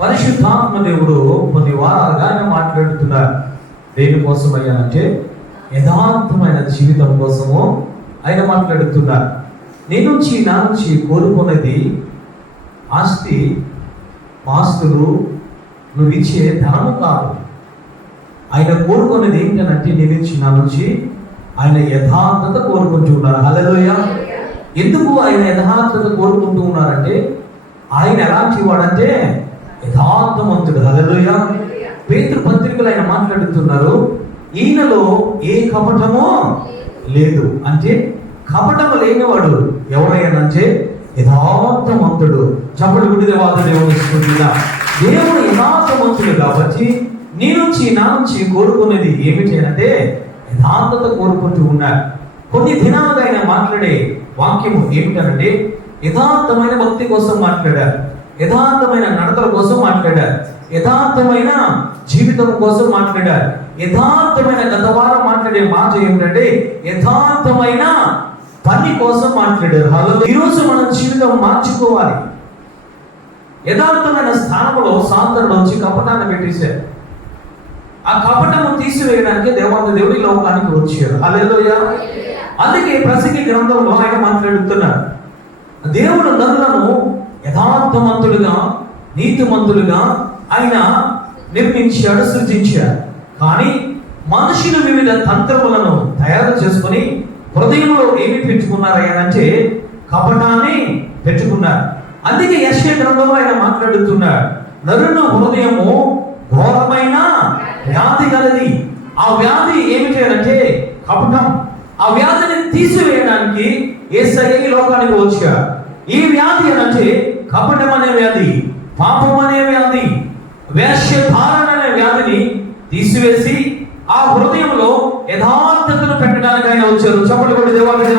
పరిశుద్ధాత్మ దేవుడు కొన్ని వారాలుగా ఆయన మాట్లాడుతున్నారు. దేనికోసం అయ్యానంటే యథార్థమైన జీవితం కోసము ఆయన మాట్లాడుతున్నారు. నీ నుంచి నా నుంచి కోరుకునేది ఆస్తి ఆస్తులు, నువ్వు ఇచ్చే ధనము కాదు. ఆయన కోరుకునేది ఏంటంటే నీ నుంచి నా నుంచి ఆయన యథార్థత కోరుకుంటూ ఉన్నారు. హల్లెలూయా. ఎందుకు ఆయన యథార్థత కోరుకుంటూ ఉన్నారంటే ఆయన ఎలాంటి వాడంటే యథార్థవంతుడు. హల్లెలూయా. పేతురు పత్రికలు ఆయన మాట్లాడుతున్నారు, ఈయనలో ఏ కపటమో లేదు. అంటే కపటము లేనివాడు ఎవరైనా యథార్థవంతుడు. చప్పటి గుడి వాద దేవుడు ఇస్తుందా. దేవుడు యథార్థవంతుడు కాబట్టి నీ నుంచి నా నుంచి కోరుకునేది ఏమిటి అంటే యథార్థత కోరుకుంటూ ఉన్నారు. కొన్ని దినాలుగా ఆయన మాట్లాడే వాక్యము ఏమిటంటే యథార్థమైన భక్తి కోసం మాట్లాడారు, యథార్థమైన నడతల కోసం మాట్లాడారు, యథార్థమైన జీవితం కోసం మాట్లాడారు. యథార్థమైన గత వారం మాట్లాడే మాట ఏమిటంటే యథార్థమైన పని కోసం మాట్లాడారు. ఈరోజు మన జీవితం మార్చుకోవాలి. యథార్థమైన స్థానంలో సాతానుడు వచ్చి కపటాన్ని పెట్టేశారు. ఆ కపటము తీసివేయడానికి దేవుడు ఈ లోకానికి వచ్చారు. హల్లెలూయా. అందుకే ప్రసంగి గ్రంథంలో ఆయన మాట్లాడుతున్నారు, దేవుడు నరులను యథార్థవంతులుగా నీతిమంతులుగా ఆయన నిర్మించాడు, సృజించాడు. కానీ మనుషులు వివిధ తంత్రములను తయారు చేసుకుని హృదయంలో ఏమి పెట్టుకున్నారంటే కపటాన్ని పెట్టుకున్నారు. అందుకే యెషయా గ్రంథంలో ఆయన మాట్లాడుతున్నాడు, నరుని హృదయము ఘోరమైన వ్యాధి గలది. ఆ వ్యాధి ఏమిటి అంటే కపటం. ఆ వ్యాధిని తీసివేయడానికి యేసయ్య ఈ లోకానికి వచ్చాడు. ఈ వ్యాధి అంటే కపటం అనే వ్యాధి, పాపం అనే వ్యాధి, వేశ్యధారణ అనే వ్యాధిని తీసివేసి ఆ హృదయంలో యథార్థతను పెట్టడానికి ఆయన వచ్చారు. చప్పటి కొట్టి దేవాలయ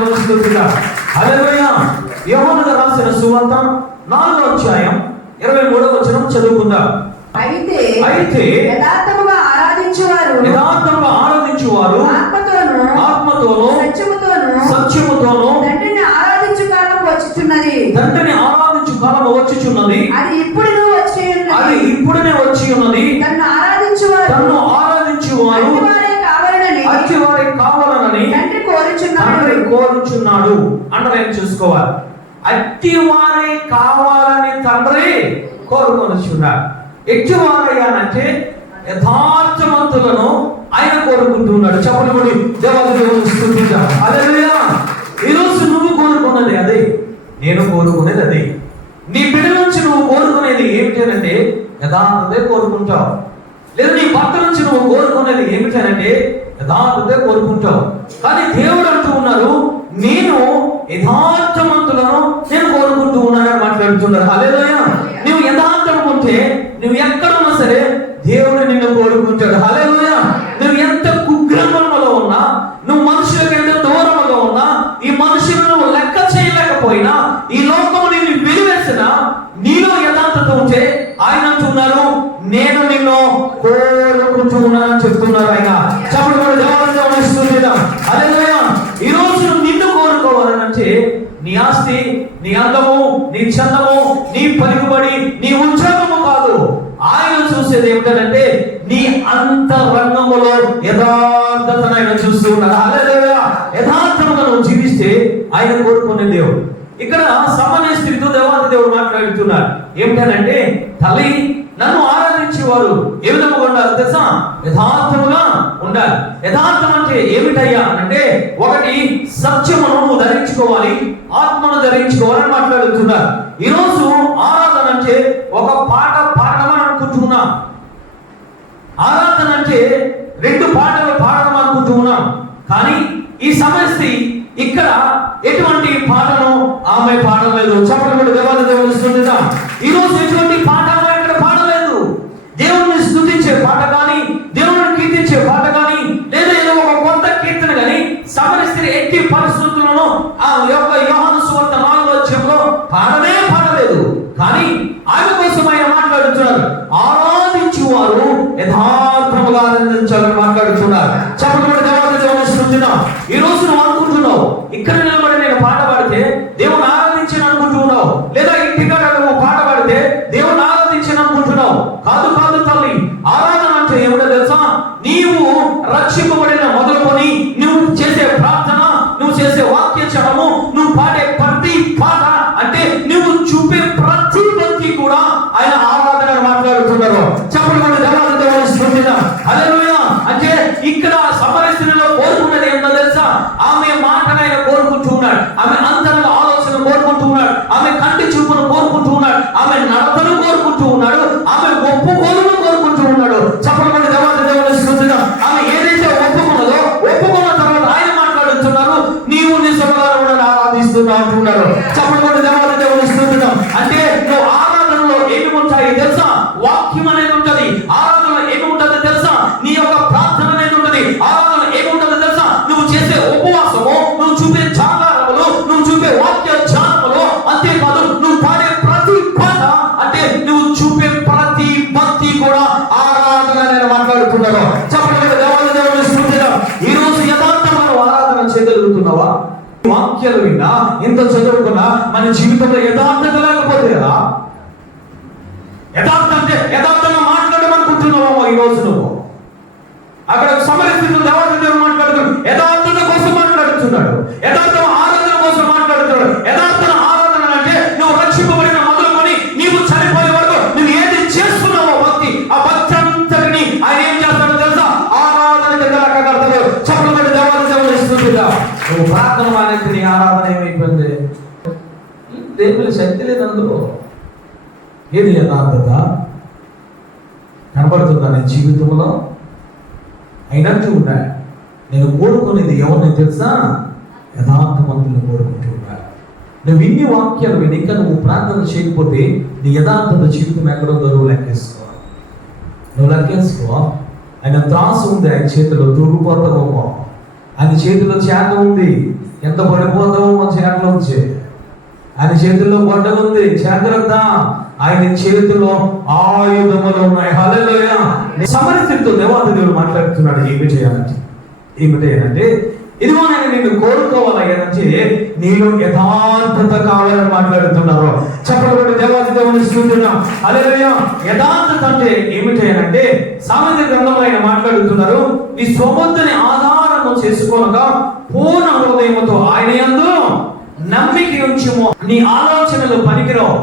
హల్లెలూయా. యోహాను రాసిన సువార్త 4వ అధ్యాయం 23వ వచనం చదువుకుందాం. అయితే యథార్థముగా ఆరాధించువారు ఆత్మతోను సత్యముతోను తండ్రిని ఆరాధించు కాలము వచ్చుచున్నది. అది ఇప్పుడునే వచ్చి ఉన్నది. తన్ను ఆరాధించువారు అట్టివారే కావాలనని తండ్రి కోరుచున్నాడు. అండర్లైన్ చూసుకోవాలి. అట్టివారే కావాలని తండ్రి కోరుకొనుచున్నాడు. ఎట్టివారయ్యానంటే యథార్థవంతులను ఆయన కోరుకుంటున్నాడు. చెప్పలు కూడా దేవుని స్తుతిద్దాం. హల్లెలూయా. ఈరోజు నువ్వు కోరుకున్నది అదే, నేను కోరుకునేది అదే. నీ బిడ్డ నుంచి నువ్వు కోరుకునేది ఏమిటంటే యథార్థతే కోరుకుంటావు. లేదా నీ భర్త నుంచి నువ్వు కోరుకునేది ఏమిటంటే యథార్థతే కోరుకుంటావు. కానీ దేవుడు అంటూ ఉన్నారు, నేను యథార్థవంతులను నేను కోరుకుంటూ ఉన్నానని మాట్లాడుతున్నారు. హల్లెలూయా. నువ్వు యథార్థం ఉంటే నువ్వు ఎక్కడున్నా సరే దేవుడు నిన్ను కోరుకుంటాడు. హల్లెలూయా. నువ్వు ఎంత కుగ్రామంలో ఉన్నా, నువ్వు మనుషులకు ఎంత దూరంలో ఉన్నా, ఈ మనుషులను లెక్క చేయలేకపోయినా, ఈ లోకము నిన్ను వెలివేసిన నీలో యథార్థత ఉంటే ఆయన అంటున్నారు, నేను నిన్ను కోరుకుంటూ ఉన్నానని చెప్తున్నారు ఆయన. చెప్పడం హల్లెలూయా. ఈ రోజు నిన్ను కోరుకోవాలనంటే నీ ఆస్తి, నీ అందము, నీ చందము, నీ పలుకుబడి, నీ ఉద్యోగము కాదు. ఆయన చూసేది ఏమిటంటే నీ అంతరంగములో యథార్థతను ఆయన చూస్తూ ఉన్నారు. హల్లెలూయా. యథార్థముగా నువ్వు జీవిస్తే ఆయన కోరుకునే దేవుడు. ఇక్కడ సామాన్య స్త్రీతో దేవుడు మాట్లాడుతున్నారు ఏమిటనంటే, తల్లి నన్ను ఆరాధించేవారు ఏ విధంగా ఉండాలి తెలుసా? యథార్థముగా ఉండాలి. యథార్థం అంటే ఏమిటయ్యా అంటే ఒకటి సత్యమును నువ్వు ధరించుకోవాలి, ఆత్మను ధరించుకోవాలని మాట్లాడుతున్నారు. ఈరోజు ఆరాధన అంటే ఒక పాట పాడమని అనుకుంటున్నాం. ఆరాధన అంటే 2 పాటలు పాడడం అనుకుంటున్నాం. కానీ ఈ సమస్య ఇక్కడ ఎటువంటి పాటను ఆమె పాడలేదు. చెప్పలేదు. దేవుని స్తుతిద్దాం. ఈ రోజు ఎటువంటి పాట ఇక్కడ పాడలేదు. దేవుణ్ణి స్తుతించే పాట కానీ, దేవుని కీర్తించే పాట కానీ, లేదా ఏదో ఒక కొత్త కీర్తన కానీ సమస్య ఎట్టి పరిస్థితులను ఆ యొక్క యోహాను సువార్త 4వ అధ్యాయంలో పాడలేదు. కానీ ఆమె కోసం ఆయన మాట్లాడుతున్నారు, ఆరాధించువారు యథార్థముగా ఆనందించాలని మాట్లాడుతున్నారు. చెప్పకుండా దేవుని స్తుతిద్దాం. ఈ రోజు నువ్వు అనుకుంటున్నావు ఇక్కడ నిలబడి నేను పాట పాడితే దేవుని ఆరాధించని అనుకుంటున్నావు, లేదా ఇంటికాడ నువ్వు పాట పాడితే దేవుని ఆయన ఆరాధన మాట్లాడుతున్నారు. చెప్పండి కూడా దేవాది దేవుని స్తుతిద్దాం. హల్లెలూయా. అంటే ఇక్కడ సమరయ స్త్రీలో కోరుకున్నది ఏంటో తెలుసా? ఆమె మాటను ఆయన కోరుకుంటూ ఉన్నాడు, ఆమె అంతరంగ ఆలోచన కోరుకుంటూ ఉన్నాడు, ఆమె కంటి చూపును కోరుకుంటూ ఉన్నాడు, ఆమె నడతను కోరుకుంటూ ఉన్నాడు, ఆమె ఒప్పుకోలును కోరుకుంటూ ఉన్నాడు. చెప్పండి కూడా దేవాది దేవుని స్తుతిద్దాం. ఆమె ఏదైతే ఒప్పుకున్నదో, ఒప్పుకున్న తర్వాత ఆయన మాట్లాడుతున్నారు, నీవు నిజంగా ఆరాధిస్తున్నావు అంటున్నారు. చెప్పండి కూడా దేవాది దేవుని స్తుతిద్దాం. అంటే నువ్వు ఆరాధనలో ఏమి ఉంటాయి తెలుసా? వాక్యం అనేది ఉంటది. ఆరాధనలో ఏమి ఉంటది తెలుసా? నీ యొక్క ప్రార్థన అనేది ఉంటది. ఆరాధనలో ఏమి ఉంటది తెలుసా? నువ్వు చేసే ఉపవాసము, నువ్వు చూపే జాగారములు, నువ్వు చూపే వాక్య ధ్యానములు, అంతేకాదు నువ్వు పాడే ప్రతి పాట, అంటే నువ్వు చూపే ప్రతి భక్తి కూడా ఆరాధన నేను మాట్లాడుతున్నాను. చెప్పండి దేవాది దేవుని స్తుతిద్దాం. ఈ రోజు యథార్థంగా ఆరాధన చేయగలుగుతున్నావా? వాక్యాలు విన్నా, ఎంత చదువుకున్నా మన జీవితంలో యథార్థత లేకపోతే కదా? యథార్థం అంటే యథార్థంగా మాట్లాడమనుకుంటున్నావా? ఈ రోజు నువ్వు అక్కడ సమరస్థితులు దేవాది దేవుడు మాట్లాడుతున్నాడు, యథార్థత కోసం మాట్లాడుతున్నాడు, యథార్థం ఆరాధన కోసం మాట్లాడుతున్నాడు. యథార్థన ఆరాధన అంటే నువ్వు రక్షింపబడిన మొదలుకొని నీవు చనిపోయే వరకు నువ్వు ఏది చేస్తున్నావో భక్తి, ఆ భక్తి అంతటిని ఆయన ఏం చేస్తాడో తెలుసా? ఆరాధన కింద లెక్క కడతాడు. చెప్పబడి దేవాది దేవుని స్తుతిద్దాం. నువ్వు ప్రార్థన మానేసి నీ ఆరాధన ఏమైపోయింది? దేవుని శక్తి లేదు అందులో. ఏది యథార్థత కనబడుతుందా నీ జీవితంలో? అయినట్టు ఉన్నాయి. నేను కోరుకునేది ఎవరిని తెలుసా? యథార్థవంతులను కోరుకుంటూ ఉన్నా. నువ్వు ఇన్ని వాక్యాలు విని ఇంకా నువ్వు ప్రార్థన చేయకపోతే నీ యథార్థత జీవితం ఎక్కడో నువ్వు లెక్కేసుకో. నువ్వు లెక్కేసుకో. ఆయన త్రాసు ఉంది, ఆయన చేతిలో తూగిపోతావేమో, ఆయన చేతిలో చేత ఉంది, ఎంత పడిపోతావో చేతలో వచ్చే, ఆయన చేతుల్లో గొడ్డలు ఉంది, జాగ్రత్త. ఆయన చేతిలో ఆయుధములు ఉన్నాయి. హల్లెలూయా. సమరయ స్త్రీతో దేవాది దేవుడు మాట్లాడుతున్నాడు, ఏమి చేయాలంటే ఇదిగో నేను నిన్ను కోరుకోవాలంటే నీలో యథార్థత కావాలని మాట్లాడుతున్నారు. చెప్పబడి దేవాది దేవుని స్తుతిద్దాం. హల్లెలూయా. యథార్థత అంటే ఏమిటంటే సామెతల గ్రంథంలో ఆయన మాట్లాడుతున్నారు, ఈ స్వబుద్ధిని ఆధారము చేసుకోనగా పూర్ణ హృదయముతో ఆయన యందు నమ్మిక ఉంచుము. నీ ఆలోచనలు పనికిరావు,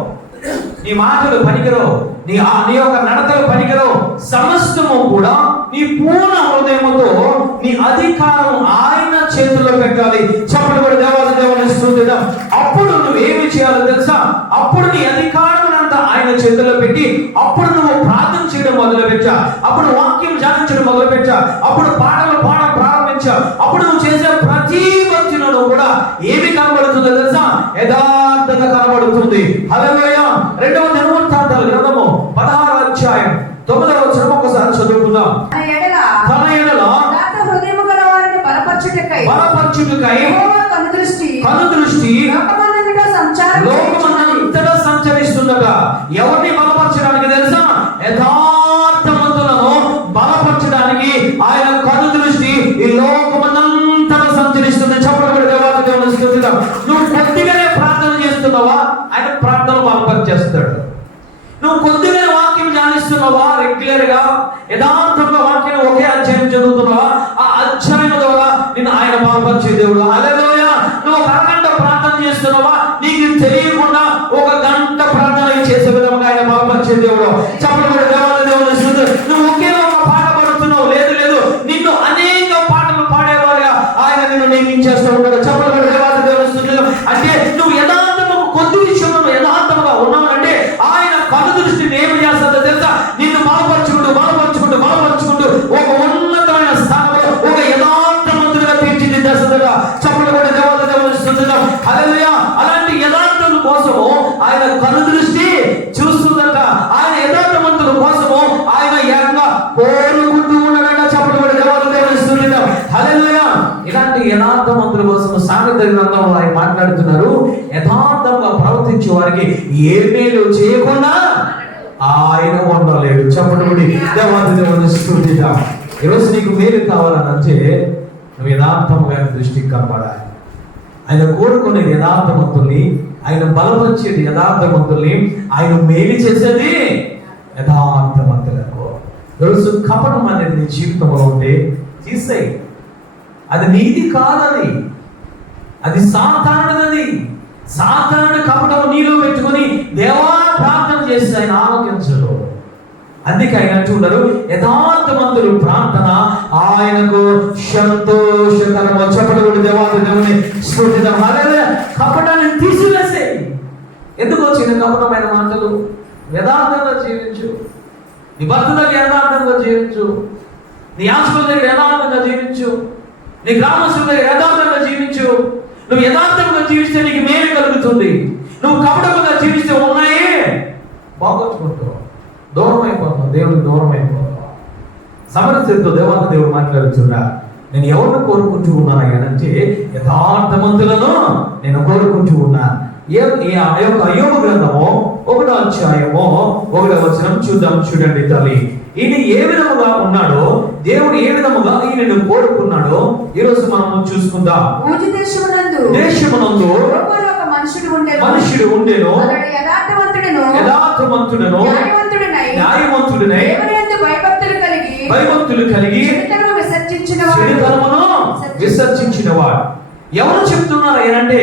నీ మాటలు పనికిరావు, నీ యొక్క నడతలు పనికిరావు. సమస్తము కూడా నీ పూర్ణ హృదయముతో నీ అధికారం ఆయన చేతుల్లో పెట్టాలి. చెప్పండి కూడా దేవాది దేవుని స్తుతిద్దాం. అప్పుడు నువ్వు ఏమి చేయాలో తెలుసా? అప్పుడు నీ అధికారం అంతా ఆయన చేతుల్లో పెట్టి అప్పుడు నువ్వు ప్రార్థన చేయడం మొదలు పెట్టా, అప్పుడు వాక్యం ధ్యానించడం మొదలు పెట్టా, అప్పుడు పాటలు పాడడం ప్రారంభించా. అప్పుడు నువ్వు చేసే ప్రతి భక్తిలో కూడా ఏమి కనబడుతుందో తెలుసా? యథార్థత కనబడుతుంది. హల్లెలూయా. 2వ దినవృత్తాంతాల గ్రంథము 16వ అధ్యాయం 9వ వచనం ఒకసారి చదువుకుందాం. తన ఎడల హృదయము గల వారిని బలపరచుటకై యెహోవా కనుదృష్టి లోకమంతటా సంచరిస్తుండగా ఎవరిని బలపరచడానికి తెలుసా? యథార్థవంతులను బలపరచడానికి ఆయన కనుదృష్టి ఈ లోకమంతటా సంచరిస్తుంది. చెప్పబడి దేవాది దేవుని స్తుతిద్దాం. నువ్వు కొద్దిగానే ప్రార్థన చేస్తున్నావా? ఆయన ప్రార్థన బలపరిచేస్తాడు. నువ్వు కొద్దిగా వాక్యం ధ్యానిస్తున్నావా? రెగ్యులర్ గా యథార్థంగా వాక్యం ఒకే అధ్యాయం చదువుతున్నావా? ఆ అధ్యాయం ద్వారా నిన్ను ఆయన బలపరిచే దేవుడు. హల్లెలూయా. నువ్వు ఒక అరగంట ప్రార్థన చేస్తున్నావా? నీకు తెలియకుండా 1 గంట ప్రార్థన చేసే విధంగా ఆయన బలపరిచే దేవుడు. చెప్పబడి దేవాది దేవుని స్తుతిద్దాం. నువ్వు ఒకే ఒక పాట పాడుతున్నావు, లేదు నిన్ను అనేక పాటలు పాడేవారుగా ఆయన నిన్ను నియమించేస్తూ ఉంటాడు. చెప్పబడి దేవాది దేవుని స్తుతిద్దాం. అంటే నువ్వు యథార్థము కొద్ది విషయంలో యథార్థంగా ఉన్నావంటే ఆయన కనుదృష్టిని ఏమి చేస్తుందో తెలుసా? నిన్ను బలపరుచుకుంటూ ఒక ఉన్నతమైన స్థానంలో ఒక యథార్థవంతుడిగా తీర్చిదిద్దేస్తుందట. చెప్పబడి దేవాది దేవుని స్తుతిద్దాం. హల్లెలూయా. అలాంటి యథార్థం కోసము ఆయన కనుదృష్టి చూస్తుందట. ఆయన యథార్థవంతుల కోసము ఆయన ఏకంగా కోరుకుంటూ ఉన్నాడట. చెప్పబడి దేవాది దేవుని స్తుతిద్దాం. హల్లెలూయా. ఇలాంటి యథార్థవంతుల కోసం సామెతల గ్రంథంలో ఆయన మాట్లాడుతున్నారు, యథార్థంగా ప్రవర్తించే వారికి ఏ మేలు చేయకుండా ఆయన ఉండలేడు. చెప్పబడి దేవాది దేవుని స్తుతిద్దాం. ఈరోజు నీకు మేలు కావాలనంటే నువ్వు యథార్థంగా దృష్టికి కనబడాలి. ఆయన కోరుకునే యథార్థవంతుల్ని, ఆయన బలపరిచేది యథార్థవంతుల్ని, ఆయన మేలు చేసేది యథార్థవంతులకు. ఈరోజు కపటం అనేది నీ జీవితంలో ఉంటే తీసేయి. అది నీది కాదని, అది సాతానుడిది. సాతానుడు కపటం నీలో పెట్టుకొని దేవా ప్రార్థన చేస్తే ఆయన ఆలోకించడు. అందుకే ఆయన అంటున్నారు, యథార్థవంతులు ప్రార్థన ఆయనకు సంతోషకరము. చెప్పడు దేవాది దేవుని స్ఫూర్తితం. కపటాన్ని తీసివేసే. ఎందుకు వచ్చిన కపటమైన మాటలు? యథార్థంగా జీవించు. నీ భర్త దగ్గర యథార్థంగా జీవించు. నీ ఆస్తుల దగ్గర యథార్థంగా జీవించు. నీ గ్రామస్తుల దగ్గర యథార్థంగా జీవించు. నువ్వు యథార్థంగా జీవిస్తే నీకు మేలు కలుగుతుంది. నువ్వు కపటంగా జీవిస్తే ఉన్నాయే బాగొచ్చుకుంటావు, దూరం అయిపోతావు, దేవుడికి దూరం అయిపోతావు. సమరస్థితితో దేవాది దేవుడు మాట్లాడుతున్నా, నేను ఎవరిని కోరుకుంటూ ఉన్నాను అంటే యథార్థవంతులను నేను కోరుకుంటూ ఉన్నాను. అయోబు గ్రంథము 1వ అధ్యాయము 1వ వచనం చూడండి తల్లి. ఈయన ఏ విధముగా ఉన్నాడో, దేవుడు ఏ విధముగా ఈయనను కోరుకున్నాడో ఈరోజు మనం చూసుకుందాం. దేశమునందు మనుషుడు ఉండెను, యథార్థవంతుడను న్యాయవంతుడనై భయభక్తులు కలిగి చెడుతనమును విసర్జించినవాడు. ఎవరు చెప్తున్నారు అంటే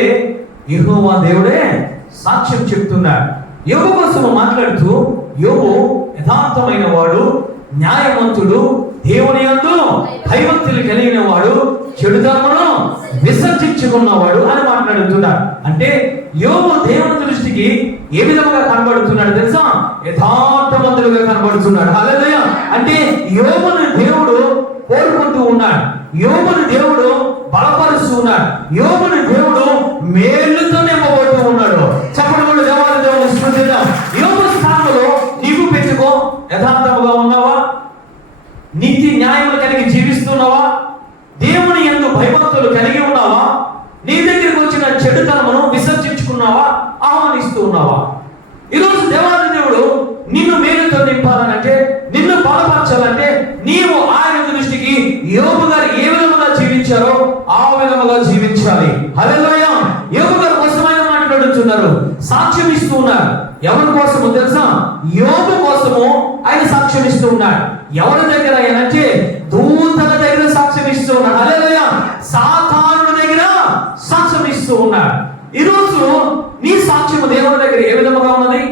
యెహోవా దేవుడే సాక్ష్యం చెప్తున్నాడు. యోబు కోసం మాట్లాడుతూ, యోబు యథార్థమైన వాడు, న్యాయవంతుడు, దేవుని యందు భయభక్తులు కలిగిన వాడు, చెడుతనమును విసర్జించుకున్నవాడు అని మాట్లాడుతున్నాడు. అంటే యోబు దేవుని దృష్టికి ఏ విధంగా కనబడుతున్నాడు తెలుసా? యథార్థవంతులుగా కనబడుతున్నాడు. హల్లెలూయా. అంటే యోబుని దేవుడు కోరుకుంటూ ఉన్నాడు. యోబుని దేవుడు బలపరుస్తూ ఉన్నాడు. యోబుని దేవుడు మేలుతో నింపబడుతూ ఉన్నాడు. చెప్పడం దేవాలయ దేవుని స్మృతిద్దాం. యోబు స్థానంలో నీవు పెట్టుకో. యథార్థముగా ఉన్నావా? నీతి న్యాయములు కలిగి జీవిస్తున్నావా? దేవుని యందు భయభక్తులు కలిగి ఉన్నావా? నీ దగ్గరికి వచ్చిన చెడుతనమును విసర్జించుకున్నావా? ఆహ్వానిస్తూ ఉన్నావా? ఈరోజు దేవాలయ దేవుడు నిన్ను మేలుతో నింపాలనంటే, నిన్ను బలపరచాలంటే నీవు ఆయన దృష్టికి యోబు గారు ఏ విధముగా జీవించారో ఆ విధముగా జీవించాలి. హల్లెలూయా. యోబు గారు కోసమైన మాట్లాడుతున్నారు, సాక్ష్యం ఇస్తూ ఉన్నారు. ఎవరి కోసము తెలుసా? యోబు కోసము ఆయన సాక్ష్యం ఇస్తూ ఉన్నాడు. ఎవరి దగ్గర అంటే దూతల దగ్గర సాక్ష్యం ఇస్తూ ఉన్నాడు. హల్లెలూయా. సాతానుడి దగ్గర సాక్ష్యం ఇస్తూ ఉన్నాడు. ఈరోజు నీ సాక్ష్యము దేవుని దగ్గర ఏ విధముగా ఉన్నది?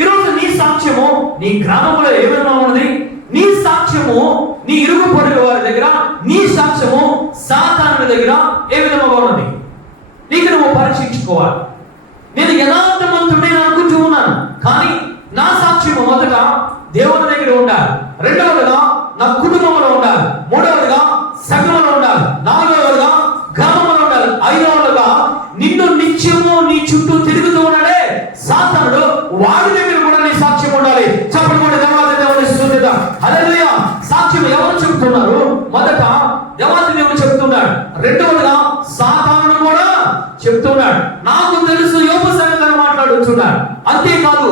ఈరోజు నీ సాక్ష్యము నీ గ్రామంలో ఏ విధంగా ఉన్నది? నీ సాక్ష్యము నీ ఇరుగు పొరుగు వారి దగ్గర, నీ సాక్ష్యము సాతానుడి దగ్గర ఏ విధంగా ఉన్నది? నీకు నువ్వు పరీక్షించుకోవాలి. నేను యథార్థవంతుడిని అనుకుంటూ ఉన్నాను, కానీ నా సాక్ష్యము మొదట దేవుని దగ్గర ఉండాలి, రెండవదిగా నా కుటుంబంలో ఉండాలి, మూడవదిగా సంఘంలో ఉండాలి, నాలుగవదిగా గ్రామంలో ఉండాలి, ఐదవదిగా నిన్ను నిత్యము నీ చుట్టూ తిరుగుతూ ఉన్నాడే సాతానుడు, వాడి దగ్గర కూడా నీ సాక్ష్యం ఉండాలి. చెప్పండి కూడా దేవాది దేవుని స్తుతిద్దాం. హల్లెలూయా. సాక్ష్యం ఎవరు చెప్తున్నారు? మొదట దేవాది దేవుడు చెప్తున్నాడు, రెండవదిగా సాతానుడు కూడా చెప్తున్నాడు. నాకు తెలుసు యోబు సంగతిని మాట్లాడుతున్నాడు. అంతేకాదు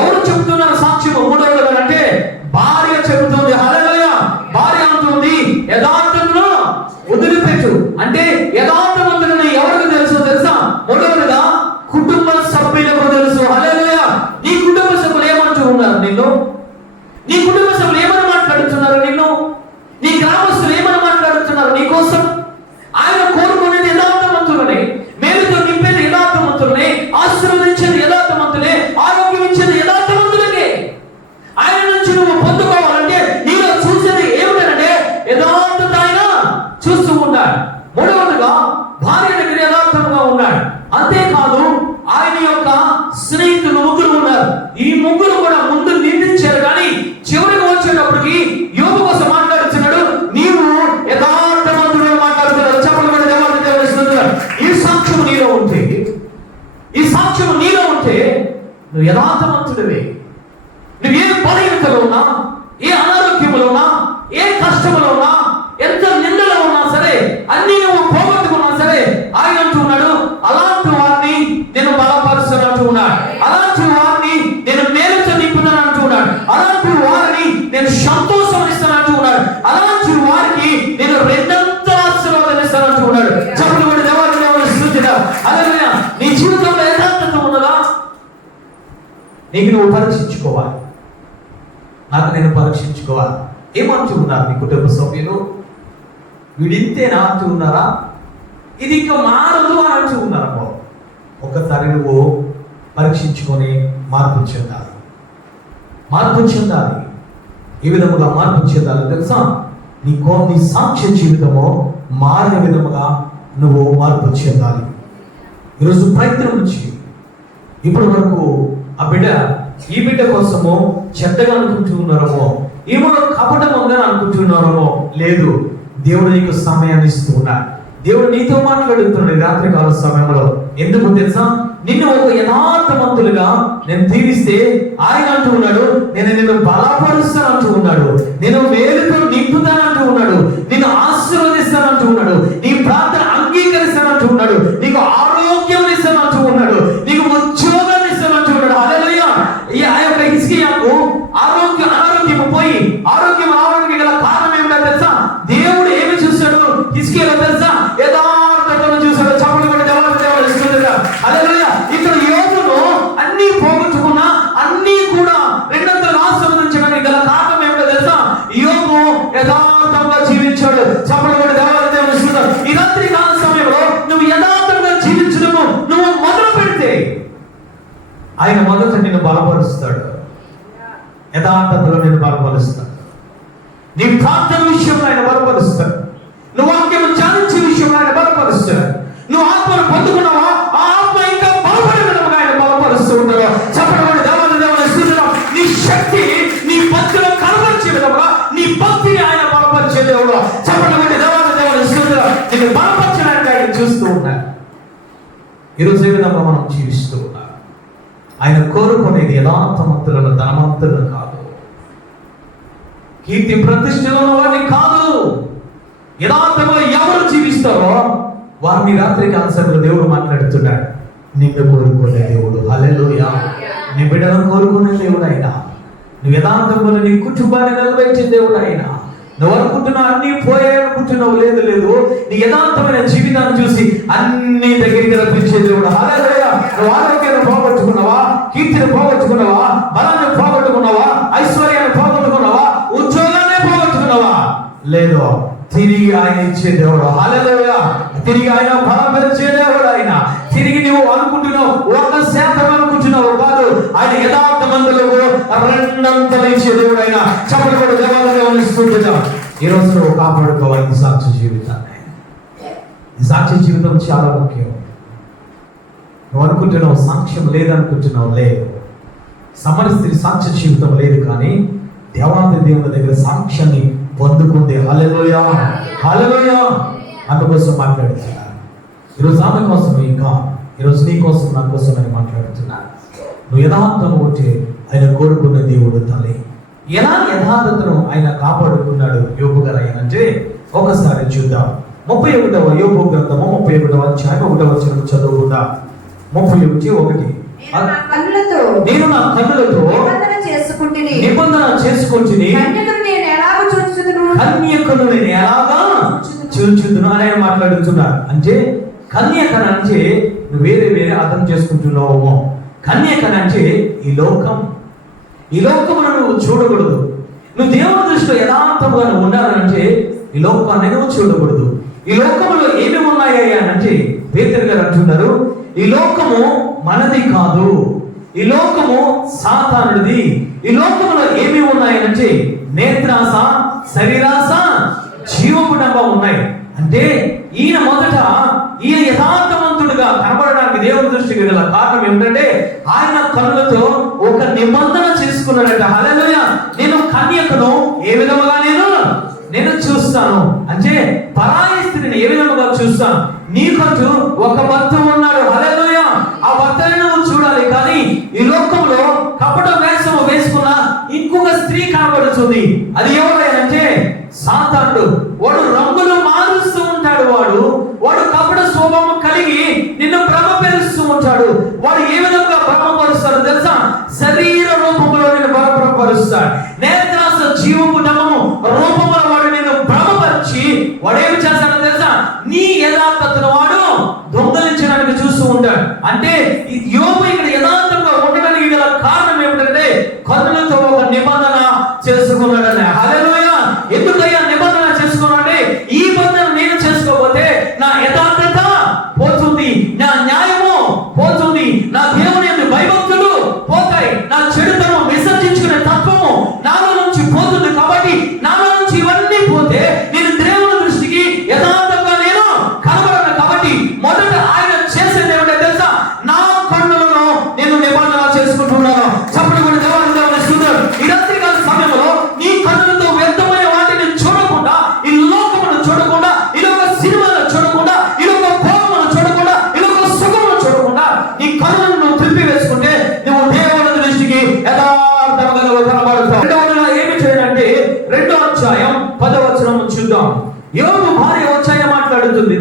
ఎవరు చెప్తున్నారు సాక్ష్యము? మూడవదిగా అంటే భార్య చెబుతుంది. హల్లెలూయా. భార్య అంటుంది యథార్థమును వదిలిపెట్టు. అంటే యథార్థవంతులని ఎవరికి తెలుసు తెలుసా? మూడవదిగా కుటుంబ సభ్యులకు తెలుసు. హల్లెలూయా. నీ కుటుంబ సభ్యులు ఏమంటూ ఉన్నారు నిన్ను? నీ కుటుంబ సభ్యులు ఏమని మాట్లాడుతున్నారు నిన్ను? నీ గ్రామస్తులు ఏమని మాట్లాడుతున్నారు నీ కోసం? ఆయన కోరుకునేది యథార్థవంతులనే, మేలుతో నింపేది యథార్థవంతులనే, ఆశీర్వదించేది యథార్థవంతులే, ఆరోగ్యం ఇచ్చేది యథార్థవంతులకే. ఆయన నుంచి నువ్వు పొందుకోవాలంటే నీలో చూసేది ఏమిటంటే యథార్థత ఆయన చూస్తూ ఉన్నాడు. మూడవదిగా భార్య దగ్గర యథార్థంగా ఉన్నాడు. అంతేకాదు ఆయన యొక్క స్నేహితులు ముగ్గురు ఉన్నారు. ఈ ముగ్గురు కూడా ముందు నిందించారు, కానీ చివరికి వచ్చేటప్పటికి యోబు కోసం మాట్లాడుతున్నాడు, నీవు యథార్థవంతుడు మాట్లాడుతున్నాడు. చెప్పడం దేవాలయ దేవుని స్తుతిద్దాం. ఈ సాక్ష్యం నీలో ఉంటే, ఈ సాక్ష్యం నీలో ఉంటే నువ్వు యథార్థవంతుడివే. నువ్వు ఏ బలహీనతలో ఉన్నా, ఏ అనారోగ్యంలో ఉన్నా, ఏ కష్టంలో ఉన్నా, ఎంత నిందలో ఉన్నా సరే, అన్ని నువ్వు పోగొట్టుకున్నా సరే, ఆయన అంటున్నాడు అలాంటి వారిని నేను బలపరుస్తాను అంటున్నాడు. అలాంటి వారిని నేను మేలుతో నింపుతాను అంటున్నాడు. అలాంటి వారిని నేను సంతోషం ఇస్తాను అంటున్నాడు. అలాంటి వారికి నేను రెండంతల ఆశీర్వాదాలు ఇస్తాను అంటున్నాడు. చెప్పలు కూడా దేవాలయ దేవుని స్తుతిద్దాం. హల్లెలూయా. నీ జీవితంలో యథార్థత ఉన్నదా? నీకు నువ్వు పరీక్షించుకోవాలి. నాకు నేను పరీక్షించుకోవాలి. ఏమంటూ ఉన్నారు నీ కుటుంబ సభ్యులు? వీడింతేనా అంటూ ఉన్నారా? ఇది ఇంకా మారదు అని అంటూ ఉన్నారమ్మో. ఒక్కసారి నువ్వు పరీక్షించుకొని మార్పు చెందాలి. మార్పు చెందాలి. ఈ విధముగా మార్పు చెందాలి తెలుసా? నీ సాక్ష్య జీవితము మారిన విధముగా నువ్వు మార్పు చెందాలి. ఈరోజు ప్రయత్నం నుంచి ఇప్పటి వరకు ఈ బిడ్డ కోసము చెడ్డగా అనుకుంటున్నారమో, ఏమో కపటం ఉందని అనుకుంటున్నారమో, లేదు, దేవుడు నీకు సమయాన్ని ఇస్తూ ఉన్నాడు. దేవుడు నీతో మాట్లాడుతున్నాడు రాత్రికాల సమయంలో. ఎందుకు తెలుసా? నిన్ను ఒక యథార్థవంతులుగా నేను తీరిస్తే ఆయన అంటూ ఉన్నాడు, నేను నిన్ను బలపరుస్తానంటూ ఉన్నాడు, నేను మేలుతో నింపుతానంటూ ఉన్నాడు, నిన్ను ఆశీర్వదిస్తానంటూ ఉన్నాడు, నీ ప్రార్థన అంగీకరిస్తానంటూ ఉన్నాడు, నీకు ఆరోగ్యం ఇస్తానంటూ ఉన్నాడు, నీకు ఉద్యోగాన్ని ఇస్తానంటూ ఉన్నాడు. హల్లెలూయా! ఆ యొక్క హిజ్కియాకు అనారోగ్యం పోయి ఆరోగ్యం రావడానికి గల కారణం ఏమిటో తెలుసా? దేవుడు ఏమి చూశాడు హిజ్కియాలో తెలుసా? యథార్థతను చూశాడు. చప్పట్లు కొట్టి దేవుడు ఇస్తున్నాడు. హల్లెలూయా! ఇక్కడ యోబును అన్ని పోగొట్టుకున్నా అన్ని కూడా రెండంతలు ఆశీర్వదించడానికి గల కారణం ఏమిటో తెలుసా? యోబు యథార్థంగా జీవించాడు. చప్పట్లు కొట్టి దేవుడు ఇస్తున్నాడు. ఈ రాత్రి కాల సమయంలో నువ్వు యథార్థంగా జీవించడము నువ్వు మొదలు పెడితే ఆయన మొదట నిన్ను బలపరుస్తాడు. యథార్థతలో నిన్ను బలపరుస్తాడు. నీ ప్రార్థన విషయంలో ఆయన బలపరుస్తాడు. నువ్వు వాక్యం ధ్యానించే విషయంలో ఆయన బలపరుస్తాడు. నువ్వు ఆత్మను పొందుకున్నావా, ఆ ఆత్మ ఇంకా బలపడే విధంగా ఆయన బలపరుస్తూ ఉంటాడు. చెప్పడం దేవుని స్థుతిలో నీ శక్తి నీ భక్తిలో కనబరిచే విధంగా నీ భక్తిని ఆయన బలపరిచే దేవుడు. చెప్పడం దేవుని స్థుతిలో నిన్ను బలపరచడానికి ఆయన చూస్తూ ఉన్నాడు. ఈరోజు ఏ విధంగా మనం జీవిస్తూ ఉన్నాం. ఆయన కోరుకునేది యథార్థవంతులను ధనవంతులను కాదు, కీర్తి ప్రతిష్టలో వారిని కాదు. యథార్థంగా ఎవరు జీవిస్తారో వారిని రాత్రికి ఆన్సర్లో దేవుడు మాట్లాడుతున్నాడు. నిన్ను కోరుకునే దేవుడు. హల్లెలూయా! నీ బిడ్డను కోరుకునే దేవుడు ఆయన. నువ్వు యథార్థంగా నీ కుటుంబాన్ని నిలబెట్టే దేవుడు ఆయన. నువ్వు అనుకుంటున్నావు అన్ని పోయాయనుకుంటున్నావు, లేదు లేదు, నీ యథార్థమైన జీవితాన్ని చూసి అన్ని దగ్గరికి రప్పించే దేవుడు. హల్లెలూయా! నువ్వు ఆరోగ్యాన్ని పోగొట్టుకున్నావా, కీర్తిని పోగొట్టుకున్నావా, బలాన్ని పోగొట్టుకున్నావా, ఐశ్వర్యాన్ని పోగొట్టుకున్నావా, ఉద్యోగాన్ని పోగొట్టుకున్నావా, లేదు, తిరిగి ఆయన ఇచ్చే దేవుడు. హల్లెలూయా! తిరిగి ఆయన బలపరిచే దేవుడు ఆయన. తిరిగి నువ్వు అనుకుంటున్నావు 1% అనుకుంటున్నావు కాదు, ఆయన యథార్థవంతులకు రెండంతలు ఇచ్చే దేవుడు ఆయన. చెప్పబడి దేవాలయం ఇస్తుంటాం. ఈరోజు నువ్వు కాపాడుకోవాలి సాక్షి జీవితాన్ని. ఈ సాక్షి జీవితం చాలా ముఖ్యం. నువ్వు అనుకుంటున్నావు సాక్ష్యం లేదనుకుంటున్నావు, లేదు. సమరస్త్రీ సాక్ష్య జీవితం లేదు, కానీ దేవాది దేవుని దగ్గర సాక్ష్యాన్ని పొందుకుంది. హల్లెలూయా! హల్లెలూయా! అందుకోసం మాట్లాడుతున్నారు. ఈరోజు ఆమె కోసం, ఇంకా ఈరోజు నీ కోసం నా కోసం అని మాట్లాడుతున్నారు. నువ్వు యథార్థం ఉంటే ఆయన కోరుకున్న దేవుడు తల్లి. ఎలా యథార్థతను ఆయన కాపాడుకున్నాడు యోబు గారు అంటే ఒకసారి చూద్దాం. 31వ యోబు గ్రంథము 31వ అధ్యాయం 1వ వచనం చదువుకుందాం. 31:1 నేను నా కన్నులతో నిబంధన చేసుకుంటుని కన్యకను నేను ఎలాగా చూచుదును అని ఆయన మాట్లాడుతున్నారు. అంటే కన్యకన అంటే నువ్వు వేరే వేరే అర్థం చేసుకుంటున్నావు. కన్యకన అంటే ఈ లోకమును నువ్వు చూడకూడదు. నువ్వు దేవుని దృష్టిలో యథార్థంగా నువ్వు ఉండాలంటే ఈ లోకాన్ని నువ్వు చూడకూడదు. ఈ లోకములో ఏమి ఉన్నాయా అంటే పేతురు గారు అంటున్నారు, ఈ లోకము మనది కాదు, ఈ లోకము సాతానుడిది. ఈ లోకములో ఏమి ఉన్నాయనంటే నేత్రాస, శరీరాస, జీవపుడంబం ఉన్నాయి. అంటే ఈయన మొదట ఈయన యథార్థవంతుడిగా కనబడడానికి దేవుని దృష్టికి గల కారణం ఏమిటంటే ఆయన కన్నులతో ఒక నిబంధన చేసుకున్నాడట. హల్లెలూయా! నేను కన్యకను ఏ విధముగా నేను చూస్తాను అంటే పరాయి స్త్రీని ఏ విధముగా చూస్తాను. నీకంటూ ఒక భర్త ఉన్నాడు. హల్లెలూయా! ఆ భర్తని నువ్వు చూడాలి. కానీ ఈ లోకంలో కపట వేషము వేసుకున్న ఇంకొక స్త్రీ కనబడుతుంది. అది ఎవరంటే సాతానుడు. వాడు రంగులు మారుస్తూ ఉంటాడు. వాడు కపట స్వభావం కలిగి నిన్ను భ్రమపరుస్తూ ఉంటాడు. వాడు ఏ విధంగా భ్రమపరుస్తాడు తెలుసా? శరీర రూపంలో నిన్ను భ్రమపరుస్తాడు. నేత్రాస, జీవపు డమము రూపంలో వాడు నిన్ను భ్రమపరిచి వాడు ఏమి చేస్తాడో తెలుసా? నీ యథార్థతను వాడు దొంగలించడానికి చూస్తూ ఉంటాడు. అంటే యోబు ఇక్కడ యథార్థంగా ఉండడానికి గల కారణం ఏమిటంటే కన్నులతో ఒక నిబంధన చేసుకున్నాడని. హల్లెలూయా! ఎందుకయ్యా నిబంధన చేసుకున్నాడే? ఈ బంధన నేను చేసుకోకపోతే నా యథార్థత పోతుంది, నా న్యాయము పోతుంది, నా దేవుని యందు భయభక్తులు పోతాయి.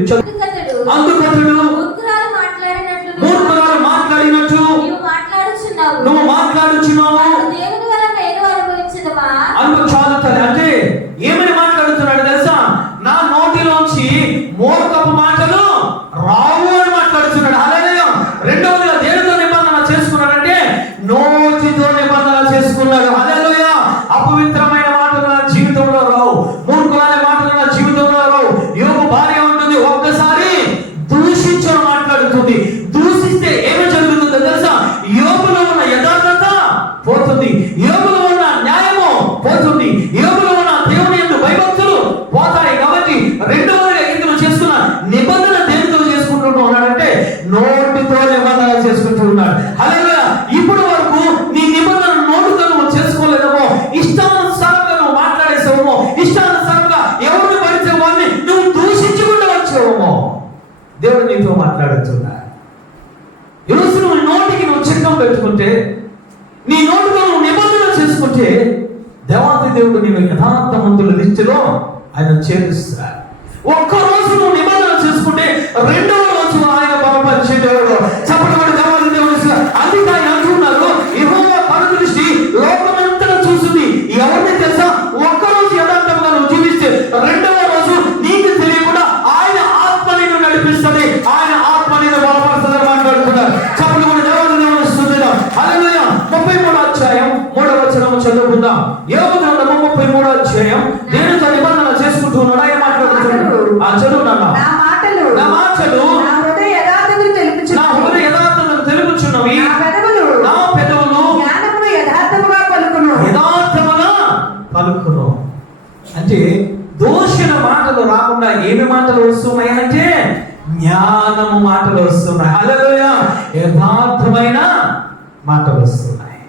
చూడండి. అందుకతడు మూర్ఖురాలు మాట్లాడినట్టు నువ్వు మాట్లాడుచున్నావు. అందుకు చాలు తల్లి. అంటే ఏమని మాట్లాడుతున్నాడు తెలుసా? నా నోటిలోంచి మూర్ఖపు మాటలు రావు అని మాట్లాడుతున్నాడు. హల్లెలూయా. రెండవదిగా దేనితో నిబంధన చేసుకున్నాడంటే నోటితో నిబంధన చేసుకున్నాడు. హల్లెలూయా. అపవిత్రమైన మాటలు నా జీవితంలో రావు, మూర్ఖులైన మాటలు నా జీవితంలో రావు. యోబు భార్య ఉంటుంది, ఒక్కసారి దూషించని మాట్లాడుతుంది. దూషిస్తే ఏమి జరుగుతుందో తెలుసా? యోబులో ఉన్న యథార్థత పోతుంది, యోబులో ఉన్న న్యాయము పోతుంది, యోబులో ఉన్న దేవుని యందు భయభక్తులు పోతాయి. కాబట్టి రెండవదిగా ఇందులో చేసుకున్న నిబంధన దేనితో చేసుకుంటూ ఉన్నాడంటే నోటితో నిబంధన చేసుకుంటూ ఉన్నాడు. హల్లెలూయా. ఇప్పుడు వరకు నీ నిబంధన నోటితో నువ్వు చేసుకోలేదేమో, ఇష్టానుసారంగా నువ్వు మాట్లాడేసావేమో, ఇష్టానుసారంగా ఎవరిని పడితే వాడిని నువ్వు దూషించుకుంటూ వచ్చావేమో. దేవుడు నీతో మాట్లాడుతున్నాడు. ఈరోజు నువ్వు నోటికి నువ్వు చిక్కం పెట్టుకుంటే, నీ నోటితో నువ్వు నిబంధన చేసుకుంటే దేవాది దేవుడు నేను యథార్థవంతుల లిస్టులో ఆయన చేరుస్తాడు. ఒక్కరోజు నువ్వు నిబంధన చేసుకుంటే రెండవ రోజు ఆయన బలపరిచే దేవుడు. చెప్పడం దేవాది దేవుడు. అందుకే ఆయన అంటున్నారు, యెహోవా కనుదృష్టి లోకమంతా చూస్తుంది. ఎవరిని తెలుసా? ఒక్కరోజు యథార్థంగా నువ్వు జీవిస్తే రెండవ రోజు నీకు తెలియకుండా ఆయన ఆత్మ నిన్ను నడిపిస్తుంది, ఆయన ఆత్మ నిన్ను బలపరుస్తుంది మాట్లాడుతున్నారు. చెప్పడం దేవాది దేవుడు స్తుతిద్దాం. హల్లెలూయా. 33వ అధ్యాయం 3వ వచనం చదువుకుందాం. యోబు గ్రంథము 33వ అధ్యాయం. దేనితో నిబంధన చేసుకుంటూ ఉన్నాడు ఆయన మాట్లాడుతున్నాడు. ఆ చదువు నాన్న. నా మాటలు నా హృదయ యథార్థతను తెలుపుచున్నవి, నా పెదవులు యథార్థముగా పలుకును. అంటే దోషణ మాటలు రాకుండా ఏమి మాటలు వస్తున్నాయి అంటే జ్ఞానము మాటలు వస్తున్నాయి. హల్లెలూయా. యథార్థమైన మాటలు వస్తున్నాయి.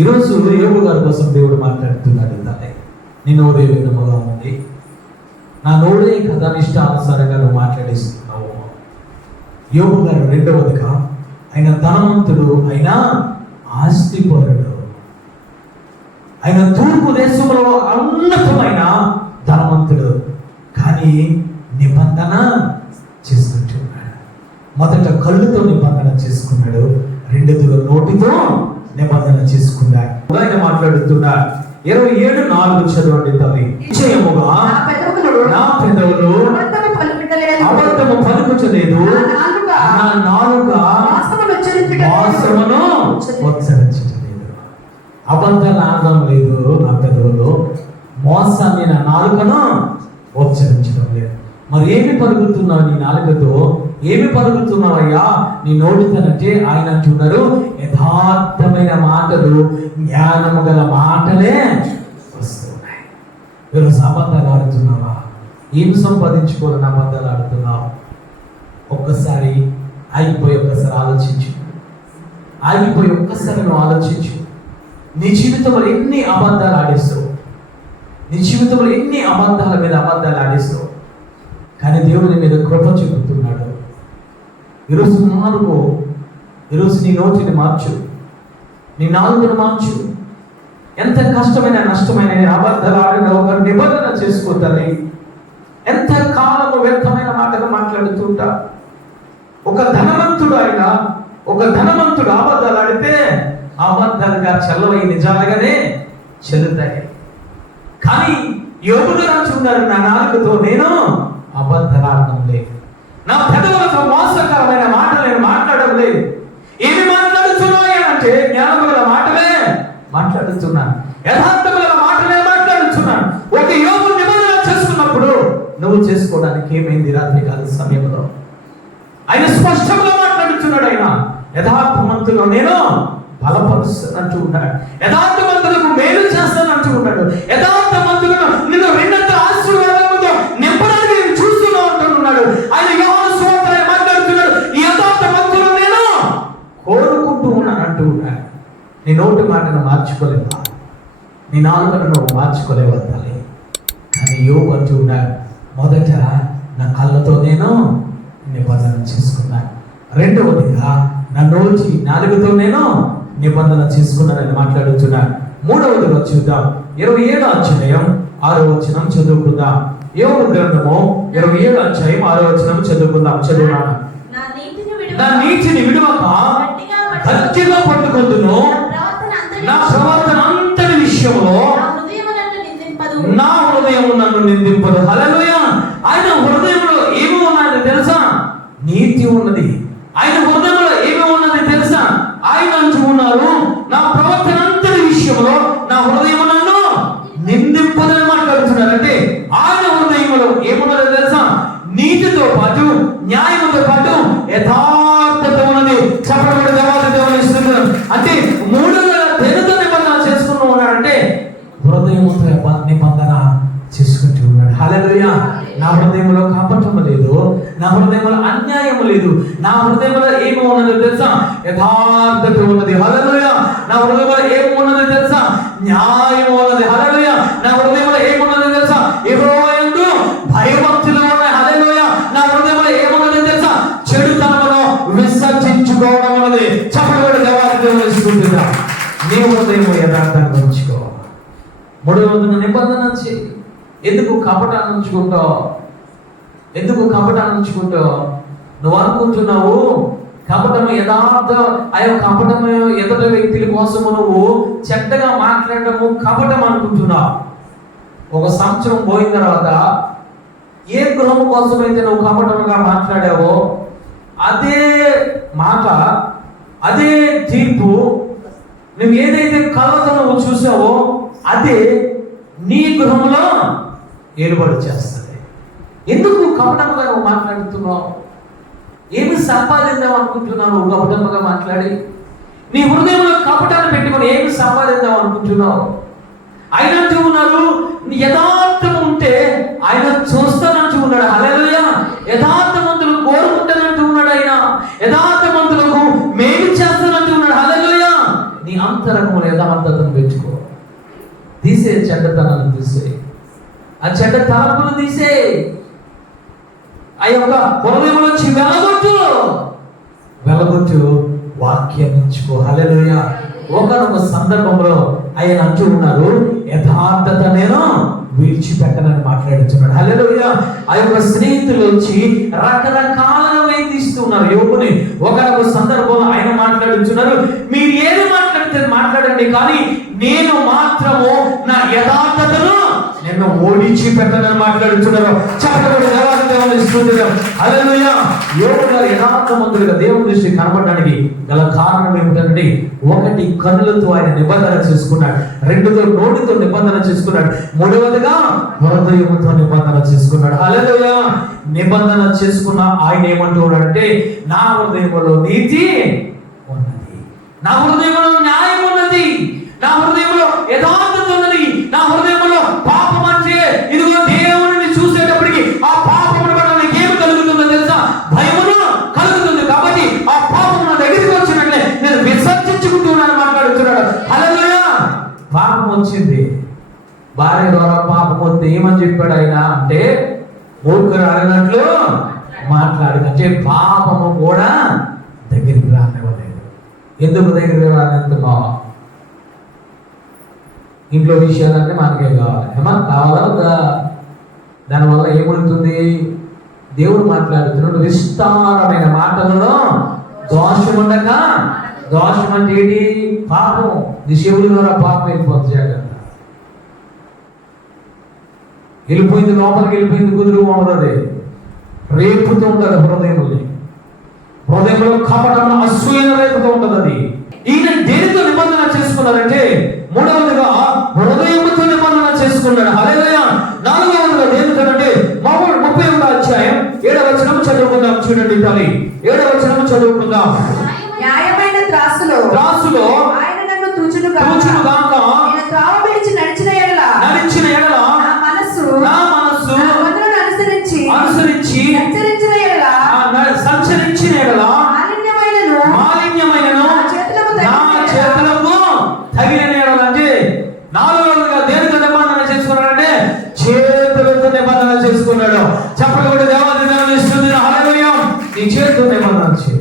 ఈరోజు యోబు గారి కోసం దేవుడు మాట్లాడుతున్నాడు. తల్లి, నీ నోరే విధముగా ఉంది, నా నోడే కదా ఇష్టానుసారంగా నువ్వు మాట్లాడేస్తున్నావు. యోబు గారు రెండవదిగా ఆయన ధనవంతుడు, ఆయన ఆస్తిపరుడు, ఆయన తూర్పు దేశంలో ఉన్నతమైన ధనవంతుడు. కానీ నిబంధన చేసుకుంటున్నాడు. మొదట కళ్ళుతో నిబంధన చేసుకున్నాడు, రెండోదిగా నోటితో నిబంధన చేసుకున్నాడు. ఆయన మాట్లాడుతున్నాడు. 27:4 చదవండి తల్లి. నిశ్చయముగా నా పెదవులు అబద్ధము పలుకుచలేదు, నా నాలుక మోసమును ఉచ్చరించలేదు. అబద్ధాలు ఆడడం లేదు నా పెదవులు, మోసాన్ని నా నాలుకను ఉచ్చరించడం లేదు. మరి ఏమి పలుకుతున్నావు నీ నాలుకతో? ఏమి పలుకుతున్నావయ్యా నీ నోటితోనంటే ఆయన అంటున్నారు యథార్థమైన మాటలు, జ్ఞానము గల మాటలే వస్తున్నాయి. ఈరోజు అబద్ధాలు ఆడుతున్నావా? ఏం సంపాదించుకోవాలని అబద్ధాలు ఆడుతున్నావు? ఒక్కసారి ఆగిపోయి ఒక్కసారి ఆలోచించు. ఆగిపోయి ఒక్కసారి నువ్వు ఆలోచించు. నీ జీవితంలో ఎన్ని అబద్ధాలు ఆడేస్తావు, నీ జీవితంలో ఎన్ని అబద్ధాల మీద అబద్ధాలు ఆడేస్తావు. కానీ దేవుని మీద కృప చూపుతున్నాడు. ఈరోజు ఈరోజు నీ నోటిని మార్చు, నీ నాలుగును మార్చు. ఎంత కష్టమైన నష్టమైన అబద్ధాలు ఆడిన ఒక నిబంధన చేసుకోతాని. ఎంత కాలము వ్యర్థమైన మాటలు మాట్లాడుతుంటా. ఒక ధనవంతుడు అబద్ధాలు ఆడితే అబద్ధాలుగా చెల్లవై నిజాలుగానే చెల్లుతాయి. కానీ యోబు రాచున్నారు, నా నాలుకతో నేను అబద్ధాలు ఆడడం లేదు, నా పెదవులతో మోసకరమైన మాటలు నేను మాట్లాడడం లేదు. ఏమి మాట్లాడుతున్నాయి అంటే జ్ఞానముల మాటలే మాట్లాడుతున్నాను, యథార్థముల మాటలే మాట్లాడుతున్నాను. ఒక యోబు నిబంధన చేసుకున్నప్పుడు నువ్వు చేసుకోవడానికి ఏమైంది? రాత్రి కాల సమయంలో ఆయన స్పష్టంగా మాట్లాడుతున్నాడు. ఆయన యథార్థవంతులు నేను బలపరుస్తానంటూ ఉన్నాడు, యథార్థవంతులకు మేలు చేస్తానంటూ ఉన్నాడు, యథార్థవంతులను నిన్ను రెండంత ఆశీర్వాదముతో నింపడానికి నేను చూస్తూ ఉంటున్నాడు. ఆయన యోహాను సువార్తలో మాట్లాడుతున్నాడు, ఈ యథార్థవంతులు నేను కోరుకుంటూ ఉన్నాను అంటూ ఉన్నాడు. నీ నోటి మాటను మార్చుకోలేవా? నీ నాలుకను నువ్వు మార్చుకోలేవా తల్లి? కానీ యోబు అంటూ ఉన్నాడు, మొదట నా కళ్ళతో నేను నిబంధన చేసుకున్నాను, రెండవదిగా నా నాలుగుతో నేను నిబంధన చేసుకున్నానని మాట్లాడుతున్నాను. మూడవదిగా చూద్దాం. 27వ అధ్యాయం 6వ వచనం చదువుకుందాం. యోబు గ్రంథము 27వ అధ్యాయం 6వ వచనం చదువుకుందాం. చదువునాను. నా నీతిని విడువక గట్టిగా పట్టుకొందును, నా ప్రవర్తన అంతటి విషయంలో నా హృదయం నన్ను నిందింపదు. హల్లెలూయా. ఆయన హృదయంలో ఏమి ఉన్నది తెలుసా? నీతి ఉన్నది. ఆయన హృదయంలో ఏమి ఉన్నది తెలుసా? ఆయన అంటూ ఉన్నారు, నా ప్రవర్తన అంతటి విషయంలో నా హృదయం నన్ను నిందింపదని మాట్లాడుతున్నారు. అంటే ఆయన హృదయంలో ఏమున్నదో తెలుసా? నీతితో పాటు, న్యాయంతో పాటు యథార్థత ఉన్నది. చెప్పబడి దేవాలయం ఇస్తున్నారు. అంటే మూడుగా దేనితో నిబంధన చేసుకుంటూ ఉన్నాడంటే హృదయంతో నిబంధన చేసుకుంటూ ఉన్నాడు. హల్లెలూయా. నా హృదయంలో కపటం లేదు, నా హృదయంలో అన్యాయం లేదు, నా హృదయంలో ఏమి ఉన్నదో తెలుసా? యథార్థత ఉన్నది. హల్లెలూయా. నా హృదయంలో ఏమి ఉన్నది తెలుసా? న్యాయం ఉన్నది. హల్లెలూయా. నా హృదయంలో ఏమున్నది తెలుసా? యెహోవా యందు భయభక్తులు ఉన్నాయి. హల్లెలూయా. నా హృదయంలో ఏమున్నది తెలుసా? చెడుతనమును విసర్జించుకోవడం ఉన్నది. చెప్పబడి దేవాలయం ఇస్తుందా? నీ హృదయం యథార్థంగా ఉంచుకో. మూడవది నిబంధన చేయి. ఎందుకు కపటాన్ని ఉంచుకుంటావు? ఎందుకు కపటాన్ని ఉంచుకుంటావు? నువ్వు అనుకుంటున్నావు కపటము యథార్థ, ఆ యొక్క కపటము ఎదుట వ్యక్తుల కోసము నువ్వు చెడ్డగా మాట్లాడటము కపటం అనుకుంటున్నావు. ఒక సంవత్సరం పోయిన తర్వాత ఏ గృహం కోసం అయితే నువ్వు కపటముగా మాట్లాడావో అదే మాట, అదే తీర్పు, నువ్వు ఏదైతే కలతో నువ్వు చూసావో అదే నీ గృహంలో ఏలుబడి చేస్తుంది. ఎందుకు కపటముగా నువ్వు మాట్లాడుతున్నావు? ఏమి సంపాదిద్దాం అనుకుంటున్నావు? నువ్వు కపటముగా మాట్లాడి నీ హృదయంలో కపటాన్ని పెట్టుకొని ఏమి సంపాదిద్దాం అనుకుంటున్నావు? ఆయన అంటూ ఉన్నారు, యథార్థం ఉంటే ఆయన చూస్తానంటూ ఉన్నాడు. హల్లెలూయా. యథార్థవంతులు కోరుకుంటానంటూ ఉన్నాడు. ఆయన యథార్థవంతులకు మేలు చేస్తానంటూ ఉన్నాడు. హల్లెలూయా. నీ అంతరంగంలో యథార్థతను పెంచుకో. తీసే చెడ్డతనాన్ని తీసే, ఆ చెడ్డ తలంపులు తీసే, ఆ యొక్క హృదయంలో వచ్చి వెలగొట్టు వాక్యం ఎంచుకో. హల్లెలూయా. ఒకనొక సందర్భంలో ఆయన అంటూ ఉన్నారు, యథార్థత నేను విడిచిపెట్టనని మాట్లాడుతున్నాడు. హల్లెలూయా. ఆ యొక్క స్నేహితులు వచ్చి రకరకాలుగా వేధిస్తున్నారు యోబుని. ఒకనొక సందర్భంలో ఆయన మాట్లాడుతున్నారు, మీరు ఏది మాట్లాడితే మాట్లాడండి, కానీ నేను మాత్రము నా యథార్థతను నేను ఓడించి పెట్టనని మాట్లాడుతున్నారు. చెప్పబడి దేవాలయం ఇస్తున్నారు. హల్లెలూయా. యోబు గారు యథార్థవంతుడిగా దేవుని దృష్టి కనబడడానికి గల కారణం ఏమిటంటే, ఒకటి కన్నులతో ఆయన నిబంధన చేసుకున్నాడు, రెండుతో నోటితో నిబంధన చేసుకున్నాడు, మూడవదిగా హృదయంతో నిబంధన చేసుకున్నాడు. హల్లెలూయా. నిబంధన చేసుకున్న ఆయన ఏమంటూ ఉన్నాడంటే, నా హృదయంలో నీతి ఉన్నది, నా హృదయంలో న్యాయం ఉన్నది, నా హృదయంలో యథార్థత ఉన్నది, నా హృదయంలో పాపం అంటే ఇదిగో దేవుడిని చూసేటప్పటికి ఆ పాపమును పట్ల నీకు ఏమి కలుగుతుందో తెలుసా? భయమును కలుగుతుంది. కాబట్టి ఆ పాపం నా దగ్గరికి వచ్చినట్లే నేను విసర్జించుకుంటున్నాను మాట్లాడుతున్నాడు. హల్లెలూయా. పాపం వచ్చింది, భార్య ద్వారా పాపం వస్తే ఏమని చెప్పాడు ఆయన అంటే, మూర్ఖుడు అడిగినట్లు మాట్లాడినంటే పాపము కూడా దగ్గరికి రానివ్వలేదు. ఎందుకు దగ్గరికి రానిస్తున్నావు? ఇంట్లో విషయాలన్నీ మనకే కావాలి. ఏమన్నా కావాలా? దానివల్ల ఏమవుతుంది? దేవుడు మాట్లాడుతున్నాడు, విస్తారమైన మాటలలో దోషం ఉండక. దోషం అంటే ఏంటి? పాపం. నీ చెవుల ద్వారా పాపం వెళ్ళిపోతుంది. జాగ్రత్త. వెళ్ళిపోయింది, లోపలికి వెళ్ళిపోయింది, కుదురు ఉండదు, రేపుతూ ఉంటుంది హృదయంలో. హృదయంలో కపటం అసూయ రేపుతూ ఉంటుంది. అది ఈయన దేనితో నిబంధన చేసుకున్నారంటే, మూడవదిగా హృదయంతో నిబంధన చేసుకున్నాడు. హల్లెలూయా. నాలుగవదిగా దేనితోనంటే 31వ అధ్యాయం 7వ వచనం చదువుకుందాం. చూడండి తల్లి, 7వ వచనం చదువుకుందాం. న్యాయమైన త్రాసులో ఆయన నన్ను తూచును గాక, నేను త్రావ విడిచి నడిచిన ఎడల నా మనస్సు నా వదలను అనుసరించి సంచరించిన ఎడల మాలిన్యమైనను నా చేతులకు తగిలిన ఎడల. అంటే నాలుగవదిగా దేనితో నిబంధన చేసుకున్నాడంటే చేతులతో నిబంధన చేసుకున్నాడు. చెప్పకూడదు దేవాలయం ఇస్తుంది. హల్లెలూయా. నీ చేతితో నిబంధన చేయి,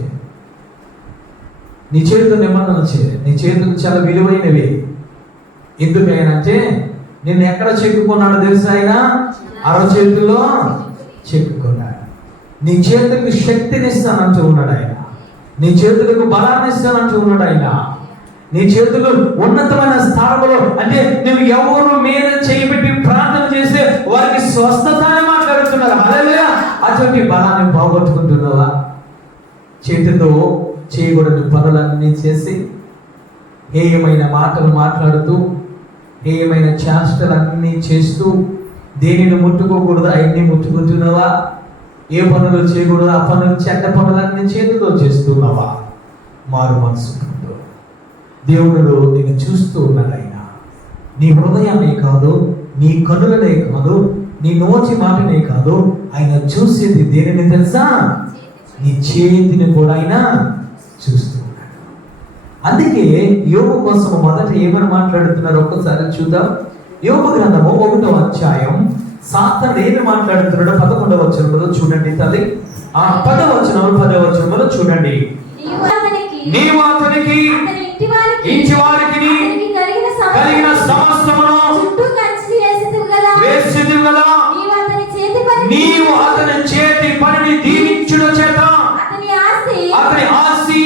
నీ చేతితో నిబంధన చేయి. నీ చేతులు చాలా విలువైనవి. ఎందుకైనంటే నిన్ను ఎక్కడ చెక్కుకున్నాడు తెలుసా? ఆయన అరచేతుల్లో చెక్కుకున్నాడు. నీ చేతులకు శక్తిని ఇస్తానంటూ ఉన్నాడు ఆయన. నీ చేతులకు బలాన్ని ఇస్తానంటూ ఉన్నాడు ఆయన. నీ చేతులు ఉన్నతమైన స్థానంలో, అంటే నువ్వు ఎవరు మీద చేయబెట్టి ప్రార్థన చేస్తే వారికి స్వస్థత అని మాట్లాడుతున్నారు. హల్లెలూయా. అటువంటి బలాన్ని పోగొట్టుకుంటున్నావా? చేతితో చేయకూడని పనులన్నీ చేసి హేయమైన మాటలు మాట్లాడుతూ హేయమైన చేష్టలన్నీ చేస్తూ దేనిని ముట్టుకోకూడదు అవన్నీ ముట్టుకుంటున్నావా? ఏ పనులు చేయకూడదు ఆ పనులు, చెడ్డ పనులన్నీ చేతితో చేస్తున్నావా? మారు మనసు దేవుడు నేను చూస్తూ ఉన్నాడు. ఆయన నీ హృదయాన్ని కాదు, నీ కనులనే కాదు, నీ నోటి మాటనే కాదు, ఆయన చూసేది దేనిని తెలుసా? నీ చేతిని కూడా ఆయన చూస్తూ ఉన్నాడు. అందుకే యోబు కోసం మొదట ఏమని మాట్లాడుతున్నారు ఒక్కసారి చూద్దాం. యోబు గ్రంథము 1వ అధ్యాయం సాతానుడు ఏమి మాట్లాడుతున్నాడో 11వ వచనంలో చూడండి తల్లి. ఆ 10వ వచనంలో చూడండి. నీవు అతనికి ఇంటి వారికి కలిగిన సమస్తమును వేసిదివి కదా. నీవు అతని చేతి పనిని దీవించుట చేత అతని ఆస్తి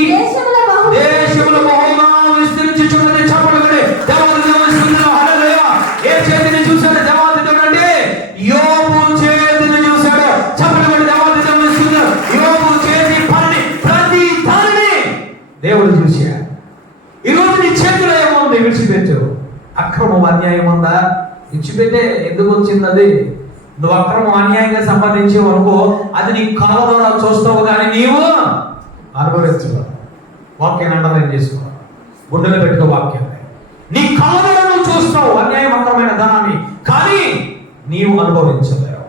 దేశములో బహుగా విస్తరించుచున్నది. చప్పట్లు దేవాది దేవుడు. హల్లెలూయా. ఏ చేతిని చూశాడు దేవాది దేవుడు అంటే? యోబు చేతిని చూశాడు. చప్పట్లు దేవాది దేవుడు. యోబు చేతి పనిని ప్రతి దానిని దేవుడు చూశాడు. ఈరోజు నీ చేతిలో ఏముంది? విడిచిపెట్టు. అక్రమం అన్యాయం ఉందా? విడిచిపెట్టే. ఎందుకు వచ్చింది అది? నువ్వు అక్రమం అన్యాయంగా సంపాదించేవు అనుకో, అది నీ కళ్ళ ద్వారా చూస్తావు కానీ నీవు అనుభవించవు. వాక్యాన్ని అండర్లైన్ చేసుకో, గుండెలో పెట్టుకో వాక్యాన్ని. నీ కళ్ళ ద్వారా నువ్వు చూస్తావు అన్యాయం అక్రమైన ధనాన్ని, కానీ నీవు అనుభవించలేవు.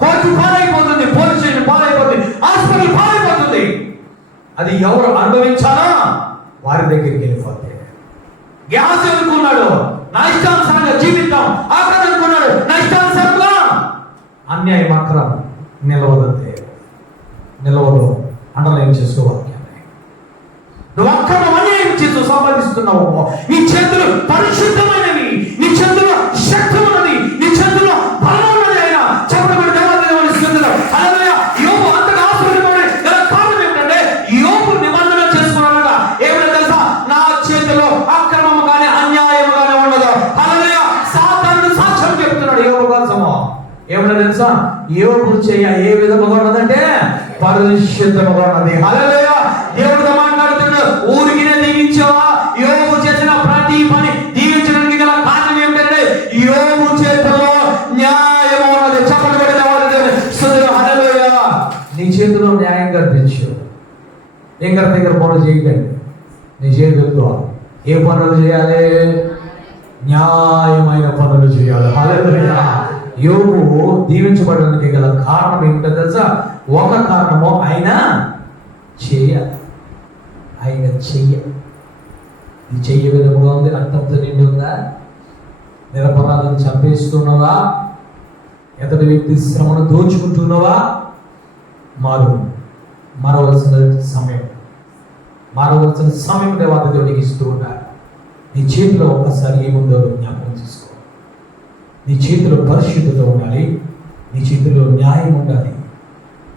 కోర్టు పాలైపోతుంది, పోలీస్ స్టేషన్ పాలైపోతుంది, హాస్పిటల్ పాలైపోతుంది. అది ఎవరు అనుభవించాలా? వారి దగ్గరికి వెళ్ళిపోతే. గ్యాస్ అనుకున్నాడు నా ఇష్టానుసారంగా జీవితం, ఆకలి అనుకున్నాడు నా ఇష్టానుసారంగా. అన్యాయం అక్రమం నిలవదంతే, నిలవదు. అండర్లైన్ చేసుకో వాక్యాన్ని. నువ్వు అక్రమం అన్యాయం చేస్తూ సంపాదిస్తున్నావు. నీ చేతులు పరిశుద్ధమైనవి, నీ చేతుల్లో శక్తి ఉన్నది, నీ చేతుల్లో బలం ఉన్నది. ఆయన చెప్పబడి దేవాలయం ఇస్తున్నారు. హల్లెలూయా. యోబు అంతగా ఆశీర్వదించబడే గల కారణం ఏంటంటే యోబు నిబంధన చేసుకున్నాడట. ఏమైనా తెలుసా? నా చేతిలో అక్రమం కానీ అన్యాయం కానీ ఉండదు. హల్లెలూయా. సాతానుడు సాక్ష్యం చెప్తున్నాడు యోబు కోసము. ఏమైనా తెలుసా? యోబు చేయ ఏ విధముగా ఉన్నదంటే పరిశుద్ధముగా ఉన్నది. హల్లెలూయా. దేవుడితో మాట్లాడుతున్నాడు. ఊరికినే దీవించావా? యోబు చేసిన ప్రతి పని దీవించడానికి గల కారణం ఏమిటంటే యోబు చేతిలో న్యాయం ఉన్నది. చెప్పబడిన హల్లెలూయా. నీ చేతిలో న్యాయం కనిపించు. దగ్గర పనులు చేయకండి. నీ చేతులతో ఏ పనులు చేయాలి? న్యాయమైన పనులు చేయాలి. హల్లెలూయా. యోబు దీవించబడడానికి గల కారణం ఏమిటో తెలుసా? ఒక కారణము ఆయన చెయ్యాలి. ఆయన చెయ్యాలి. నీ చెయ్య విధముగా ఉంది, రక్తంతో నిండి ఉందా? నిరపరాధం చంపేస్తున్నావా? ఎతడి వ్యక్తి శ్రమను దోచుకుంటున్నావా? మారవలసిన సమయం దేవత దేవుడికి ఇస్తూ ఉన్నారు. నీ చేతిలో ఒక్కసారి ఏముందో జ్ఞాపకం చేసుకో. నీ చేతిలో పరిశుద్ధత ఉండాలి, నీ చేతిలో న్యాయం ఉండాలి.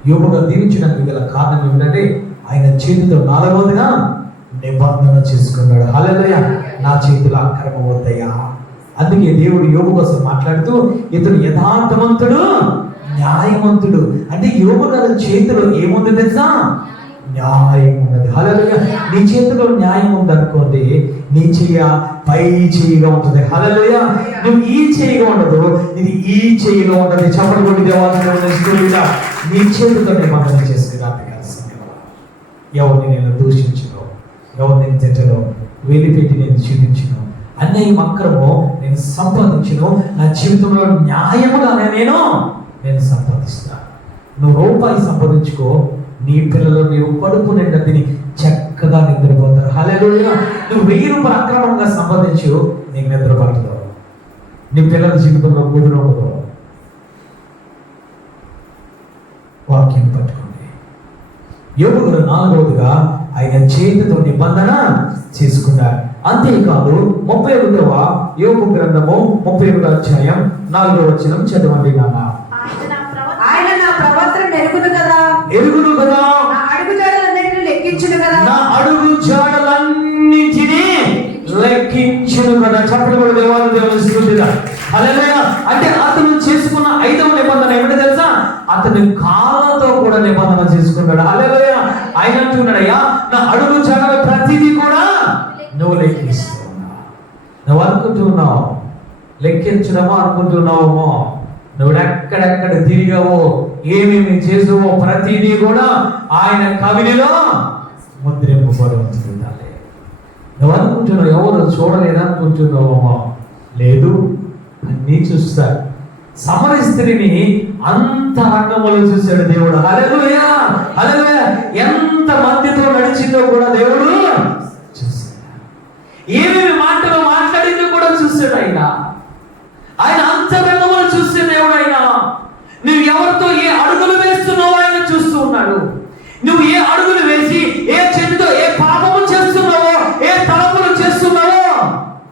యోబుగా దీవించడానికి గల కారణం ఏమిటంటే ఆయన చేతితో 4వదిగా నిబంధన చేసుకున్నాడు. హల్లెలూయా. నా చేతిలో అక్రమం వద్దయ్యా. అందుకే దేవుడు యోబు కోసం మాట్లాడుతూ ఇతడు యథార్థవంతుడు, న్యాయవంతుడు. అంటే యోబు గారి చేతిలో ఏముంది తెలుసా? న్యాయం ఉన్నది. హల్లెలూయా. నీ చేతిలో న్యాయం ఉందనుకోండి, నీ చెయ్య పై చెయ్యిగా ఉంటుంది. హల్లెలూయా. నువ్వు ఈ చెయ్యిగా ఉండదు, ఇది ఈ చెయ్యిగా ఉండదు. చెప్పబడి దేవాలయంలో నీ చేతితో నిబంధన చేసి రాత్రి ఎవరిని నేను దూషించను, ఎవరిని నేను తిట్టను, వెలిపెట్టి నేను జీవించను, అన్యాయం అక్రమం నేను సంపాదించను. నా జీవితంలో న్యాయముగానే నేను సంపాదిస్తాను. నువ్వు రూపాయి సంపాదించుకో, నీ పిల్లలు నీవు కడుపు నిండా తిని చక్కగా నిద్రపోతారు. హల్లెలూయా. నువ్వు 1000 రూపాయలు అక్రమంగా సంపాదించు, నీకు నిద్ర పడుతుంది. నీ పిల్లల జీవితంలో కుదురవుతుందో. వాక్యం పట్టుకోండి. యోబు 4వదిగా ఆయన చేతితో నిబంధన చేసుకున్నాడు. అంతేకాదు 31వ యోబు గ్రంథము 31వ అధ్యాయం 4వ వచనం చదవండి నాన్న. ఆయన నా ప్రవర్తన ఎరుగును కదా, నా అడుగు జాడలన్నిటిని లెక్కించును కదా, నా అడుగు జాడలన్నిటిని లెక్కించును కదా. చెప్పలు కూడా దేవుని స్తుతిద్దాం. హల్లెలూయా. అంటే అతను చేసుకున్న 5వ నిబంధన ఏమిటో తెలుసా? అతని కాళ్ళతో కూడా నిబంధన చేసుకున్నాడు. హల్లెలూయా. ఆయన అంటున్నాడయ్యా, నా అడుగు జాడల ప్రతిదీ కూడా నువ్వు లెక్కిస్తున్నావు. నువ్వు అనుకుంటున్నావు లెక్కించడమో అనుకుంటున్నావేమో, నువ్వు ఎక్కడెక్కడ తిరిగావో ఏమేమి చేసావో ప్రతిదీ కూడా ఆయన కవినిలో ముద్రింపబడి ఉంచుతుండాలి. నువ్వు అనుకుంటున్నావు ఎవరు చూడలేరు అనుకుంటున్నావేమో, లేదు, అన్నీ చూస్తాడు. సమర స్త్రీని అంత రంగములు చూశాడు దేవుడు. హల్లెలూయా, హల్లెలూయా. ఎంత మందితో నడిచిందో కూడా దేవుడు చూశాడు. ఏమేమి మాటలు మాట్లాడిందో కూడా చూశాడు ఆయన. ఆయన అంత రంగములు చూసే దేవుడు ఆయన. నువ్వు ఎవరితో ఏ అడుగులు వేస్తున్నావో ఆయన చూస్తూ ఉన్నాడు. నువ్వు ఏ అడుగులు వేసి ఏ చేతితో ఏ పాపము చేస్తున్నావో, ఏ తలపులు చేస్తున్నావో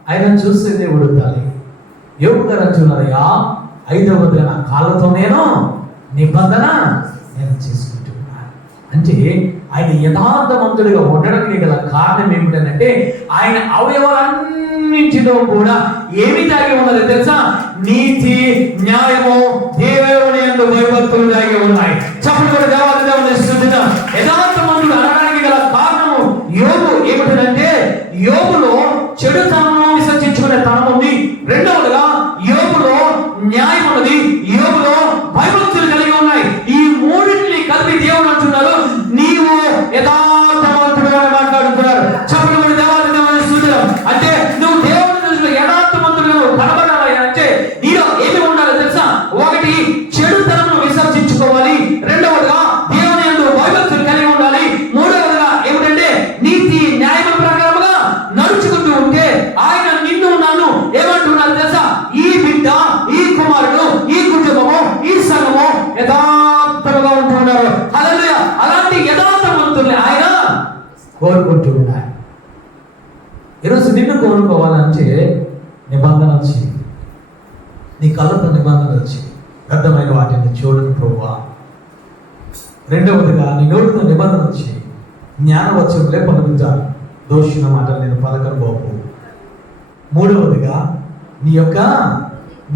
ఆయన చూసే దేవుడు. తల్లి యోబు గారు అంటున్నారయ్యా, 5వది నా కాళ్ళతో నేను నిబంధన చేసుకుంటున్నా. అంటే ఆయన యథార్థవంతుడిగా ఉండడానికి గల కారణం ఏమిటంటే ఆయన అవయవాలన్నింటిలో కూడా ఏమి దాగి ఉన్నది తెలుసా? నీతి, న్యాయము, దేవుని యందు భయభక్తులు దాగి ఉన్నాయి. చెప్పండి దేవుని స్తుతిద్దాం. యథార్థవంతుడు అనడానికి గల కారణము యోబు ఏమిటంటే యోబులో చెడుతనము విసర్జించుకునే తనం ఉంది. రెండవదిగా యోబులో న్యాయం ఉన్నది, యోబులో భయభక్తులు కలిగి ఉన్నాయి. ఈ మూడింటిని కలిపి దేవుడు అంటున్నారు, నీవు యథార్థవంతుడుగా మాట్లాడుతున్నారు. చెప్పండి దేవుని స్తుతిద్దాం. అంటే నువ్వు దేవుని దృష్టిలో యథార్థవంతుడుగా కనబడాలి అంటే నీలో ఏమి ఉండాలి తెలుసా? ఒకటి, చెడుతనమును విసర్జించుకోవాలి. రెండవదిగా దేవుని యందు భయభక్తులు కలిగి ఉండాలి. మూడవదిగా ఏమిటంటే నీతి న్యాయముల ప్రకారముగా నడుచుకుంటూ ఉంటే ఆయన నిన్ను నన్ను ఏమంటున్నారు తెలుసా? ఈ బిడ్డ, ఈ కుమారుడు, ఈ కుటుంబము, ఈ సంఘము యథార్థముగా ఉంటున్నారు. హల్లెలూయా. అలాంటి యథార్థవంతుల్ని ఆయన కోరుకుంటూ ఉన్నారు. ఈరోజు నిన్ను కోరుకోవాలంటే నిబంధన వచ్చి, నీ కళ్ళతో నిబంధన వచ్చి వ్యర్థమైన వాటిని చూడని ప్రభువా. రెండవదిగా నీ నోటితో నిబంధన వచ్చి జ్ఞానవచములే పలుకుతాను, దోషిన మాటలు నేను పలకను బాబు. మూడవదిగా నీ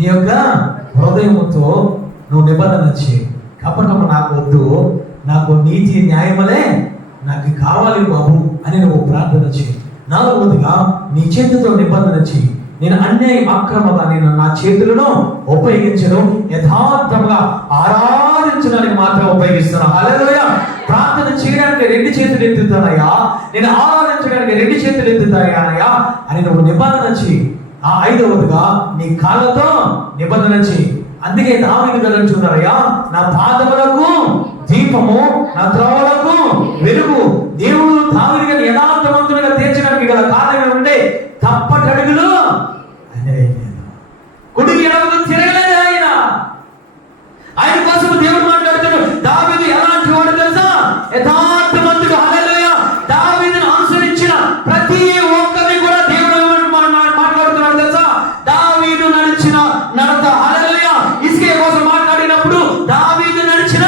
యొక్క హృదయముతో నువ్వు నిబంధన వచ్చి, కపటము నాకు వద్దు, నాకు నీతి న్యాయములే నాకు కావాలి బాబు అని నువ్వు ప్రార్థన చేయి. నాలుగవదిగా నీ చేతితో నిబంధన చేయి, నేను అన్యాయం అక్రమంగా నేను నా చేతులను ఉపయోగించను, యథార్థంగా ఆరాధించడానికి మాత్రం ఉపయోగిస్తున్నాను. హల్లెలూయా. ప్రార్థన చేయడానికి 2 చేతులు ఎత్తుతానయ్యా, నేను ఆరాధించడానికి 2 చేతులు ఎత్తుతానయ్యా అని నువ్వు నిబంధన చేయి. 5వదిగా నీ కాళ్ళతో నిబంధన చేయి. అందుకే దావీదు గారు అంటున్నారయ్యా, నా పాదములకు దీపము, నా త్రోవలకు వెలుగు. దేవుడు దావీదు గారిని యథార్థవంతునిగా తీర్చడానికి గల కారణం ఏమంటే తప్పటడుగులు ఆయన వేయలేదు, కుడికి ఎడమకు తిరగలేదు. ఆయన కోసం దేవుడు మాట్లాడుతున్నాడు. దావీదు ఎలాంటి వాడు తెలుసా? యథార్థవంతుడు. హల్లెలూయా. దావీదును అనుసరించిన ప్రతి ఒక్కరిని కూడా దేవుడు మాట్లాడుతున్నాడు తెలుసా? దావీదు నడిచిన నడత. హల్లెలూయా. ఇస్కియా కోసం మాట్లాడినప్పుడు దావీదు నడిచిన